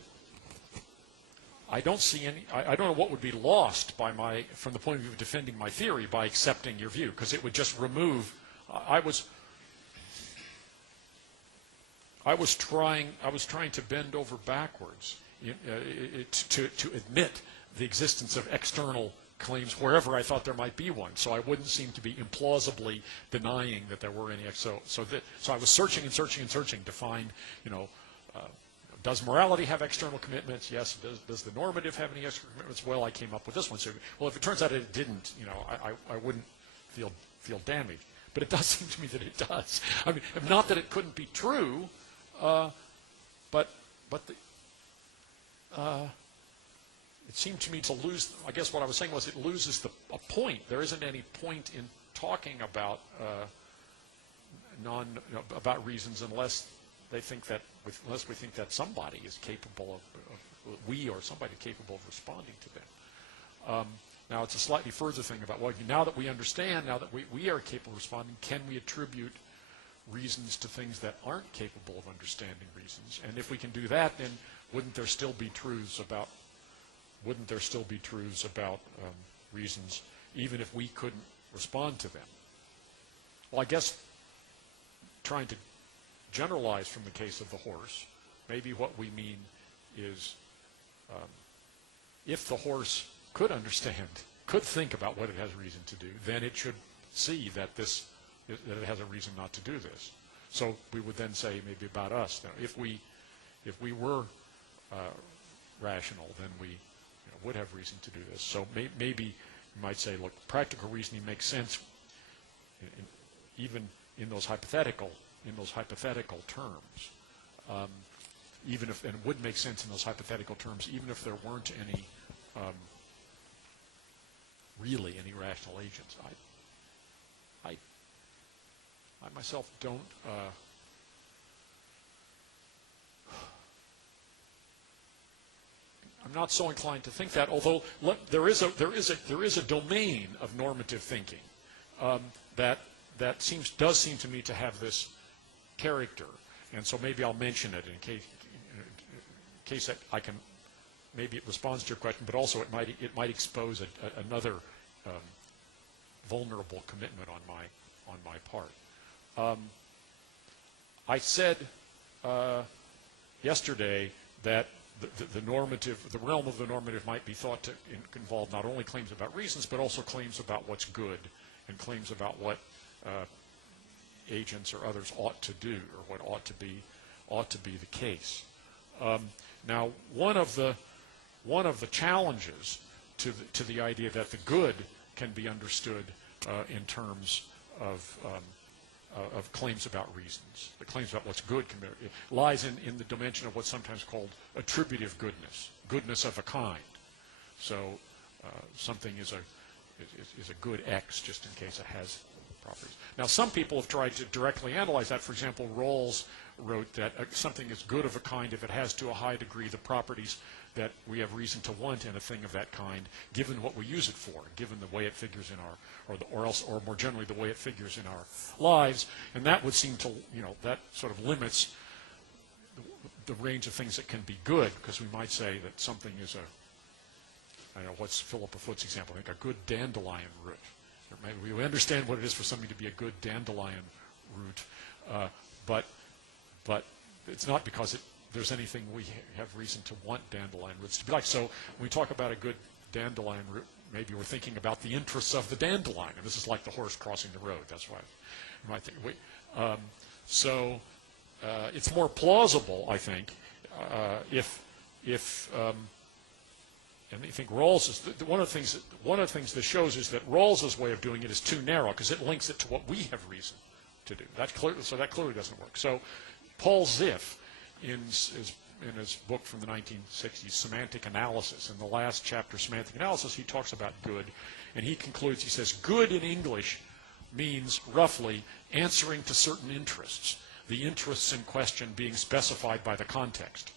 I don't see any. I don't know what would be lost by from the point of view of defending my theory by accepting your view, because it would just remove. I was trying to bend over backwards to admit the existence of external claims wherever I thought there might be one, so I wouldn't seem to be implausibly denying that there were any. So I was searching and searching and searching to find, does morality have external commitments? Yes. Does the normative have any external commitments? Well, I came up with this one. So, well, if it turns out it didn't, I wouldn't feel damaged. But it does seem to me that it does. I mean, not that it couldn't be true, but it seemed to me to lose. I guess what I was saying was it loses a point. There isn't any point in talking about about reasons unless we think that somebody is capable of we or somebody capable of responding to them. Now it's a slightly further thing about, well, now that we understand, now that we are capable of responding, can we attribute reasons to things that aren't capable of understanding reasons? And if we can do that, then wouldn't there still be truths about reasons, even if we couldn't respond to them? Well, I guess trying to generalize from the case of the horse, maybe what we mean is if the horse could understand, could think about what it has reason to do, then it should see that it has a reason not to do this. So we would then say maybe about us, if we were rational, then we would have reason to do this. So maybe you might say, look, practical reasoning makes sense even in those hypothetical terms, even if, and it would make sense in those hypothetical terms, even if there weren't any really any rational agents. I myself don't. I'm not so inclined to think that. Although there is a domain of normative thinking that does seem to me to have this character, and so maybe I'll mention it in case that I can. Maybe it responds to your question, but also it might expose another vulnerable commitment on my part. I said yesterday that the realm of the normative might be thought to involve not only claims about reasons, but also claims about what's good and claims about what agents or others ought to do, or what ought to be the case. Now, one of the challenges to the idea that the good can be understood in terms of claims about reasons, the claims about what's good lies in the dimension of what's sometimes called attributive goodness of a kind. So something is a good X just in case it has properties. Now, some people have tried to directly analyze that. For example, Rawls wrote that something is good of a kind if it has to a high degree the properties that we have reason to want in a thing of that kind, given what we use it for, given the way it figures in our, or more generally the way it figures in our lives. And that would seem to, that sort of limits the range of things that can be good, because we might say that something is I don't know, what's Philippa Foot's example? I think a good dandelion root. We understand what it is for something to be a good dandelion root, but it's not because there's anything we have reason to want dandelion roots to be like. So when we talk about a good dandelion maybe we're thinking about the interests of the dandelion, and this is like the horse crossing the road. That's why you might think. It's more plausible, I think, if and I think Rawls's one of the things this shows is that Rawls's way of doing it is too narrow because it links it to what we have reason to do. That clearly doesn't work. So Paul Ziff, in his book from the 1960s, Semantic Analysis, in the last chapter, Semantic Analysis, he talks about good, and he concludes, he says, good in English means roughly answering to certain interests, the interests in question being specified by the context.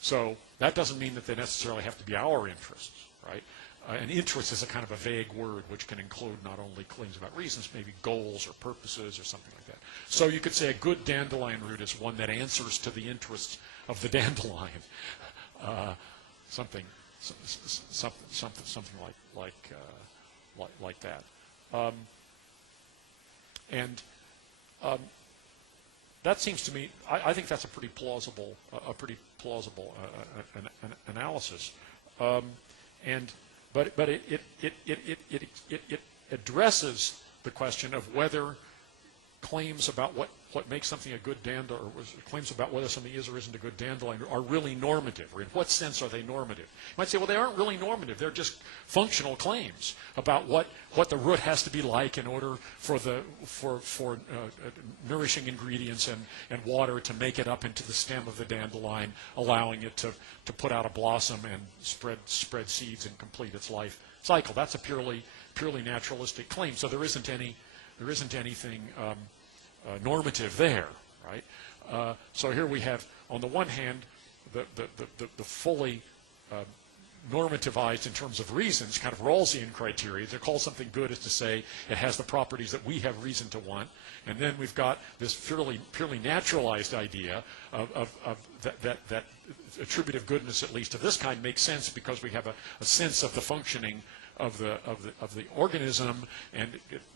So that doesn't mean that they necessarily have to be our interests, right? An interest is a kind of a vague word which can include not only claims about reasons, maybe goals or purposes or something like that. So you could say a good dandelion root is one that answers to the interests of the dandelion, something like that. That seems to me, I think that's a pretty plausible analysis, but it addresses the question of whether claims about what makes something a good dandelion, or claims about whether something is or isn't a good dandelion, are really normative, or in what sense are they normative? You might say, well, they aren't really normative. They're just functional claims about what the root has to be like in order for nourishing ingredients and water to make it up into the stem of the dandelion, allowing it to put out a blossom and spread seeds and complete its life cycle. That's a purely naturalistic claim. So there isn't anything normative there, right? So here we have, on the one hand, the fully normativized in terms of reasons, kind of Rawlsian criteria. To call something good is to say it has the properties that we have reason to want, and then we've got this purely naturalized idea of that attributive goodness, at least of this kind, makes sense because we have a sense of the functioning of the organism, and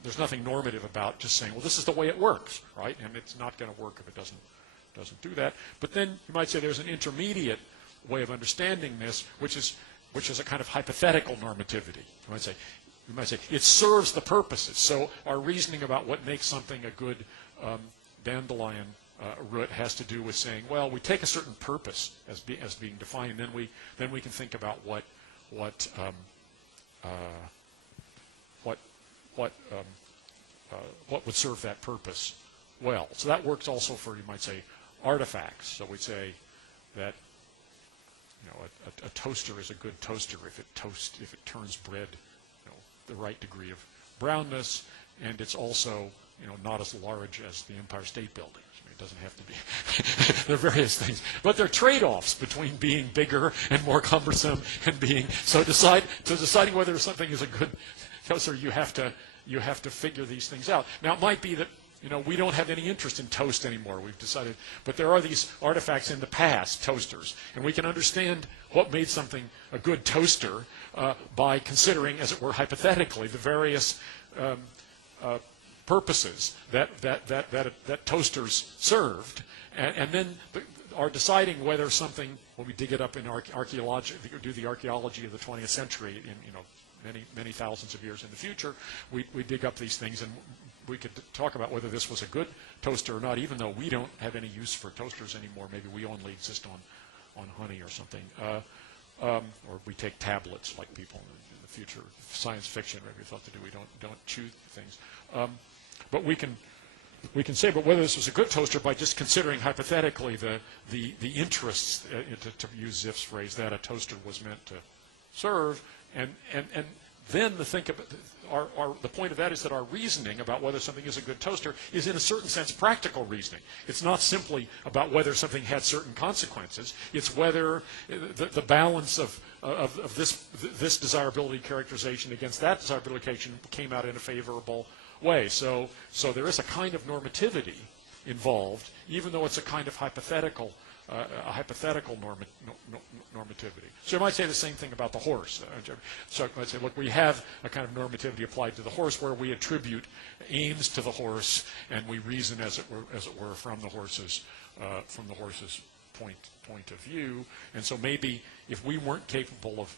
there's nothing normative about just saying, well, this is the way it works, right? And it's not going to work if it doesn't do that. But then you might say there's an intermediate way of understanding this, which is a kind of hypothetical normativity. You might say it serves the purposes. So our reasoning about what makes something a good dandelion root has to do with saying, well, we take a certain purpose as being defined, and then we can think about what would serve that purpose well. So that works also for, you might say, artifacts. So we say that a toaster is a good toaster if it turns bread the right degree of brownness, and it's also not as large as the Empire State Building. I mean, it doesn't have to be. There are various things, but there are trade-offs between being bigger and more cumbersome and being deciding whether something is a good toaster. You have to figure these things out. Now it might be that we don't have any interest in toast anymore. We've decided, but there are these artifacts in the past, toasters, and we can understand what made something a good toaster by considering, as it were, hypothetically, the various purposes that toasters served, and then are deciding whether something, when we dig it up in archaeology, do the archaeology of the 20th century, in many thousands of years in the future, we dig up these things, and we could talk about whether this was a good toaster or not, even though we don't have any use for toasters anymore. Maybe we only exist on honey or something. Or we take tablets like people in the future, science fiction, whatever you thought to do. We don't chew things. But we can say, but whether this was a good toaster by just considering hypothetically the interests, to use Ziff's phrase, that a toaster was meant to serve, and then the point of that is that our reasoning about whether something is a good toaster is, in a certain sense, practical reasoning. It's not simply about whether something had certain consequences. It's whether the balance of this desirability characterization against that desirability characterization came out in a favorable way. So there is a kind of normativity involved, even though it's a kind of hypothetical normativity. So you might say the same thing about the horse. So I might say, look, we have a kind of normativity applied to the horse where we attribute aims to the horse, and we reason, as it were, from the horse's point of view. And so maybe if we weren't capable of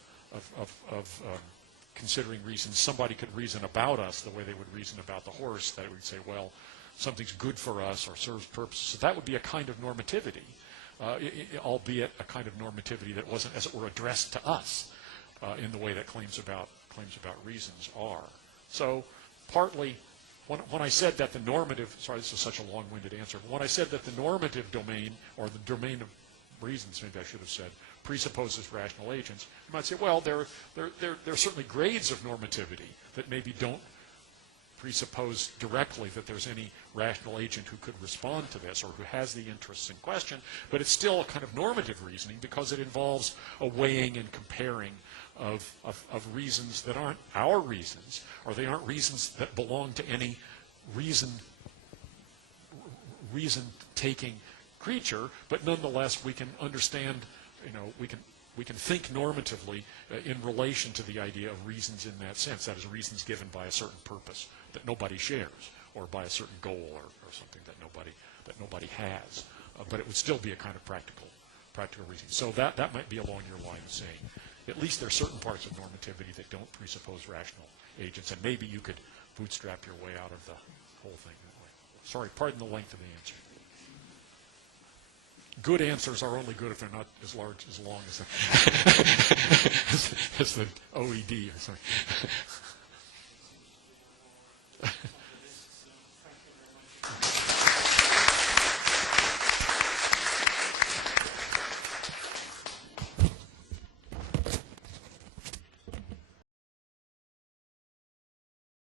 considering reasons, somebody could reason about us the way they would reason about the horse, that we'd say, well, something's good for us or serves purposes. So that would be a kind of normativity, albeit a kind of normativity that wasn't, as it were, addressed to us in the way that claims about reasons are. So partly, when I said that the normative, sorry, this is such a long-winded answer, when I said that the normative domain, or the domain of reasons, maybe I should have said, presupposes rational agents, you might say, well, there are certainly grades of normativity that maybe don't presuppose directly that there's any rational agent who could respond to this or who has the interests in question, but it's still a kind of normative reasoning because it involves a weighing and comparing of reasons that aren't our reasons, or they aren't reasons that belong to any reason-taking creature, but nonetheless we can understand, we can think normatively in relation to the idea of reasons in that sense, that is, reasons given by a certain purpose that nobody shares, or by a certain goal or something that nobody has. But it would still be a kind of practical reasoning. So that might be along your line of saying, at least there are certain parts of normativity that don't presuppose rational agents, and maybe you could bootstrap your way out of the whole thing that way. Sorry, pardon the length of the answer. Good answers are only good if they're not as long as the OED or something.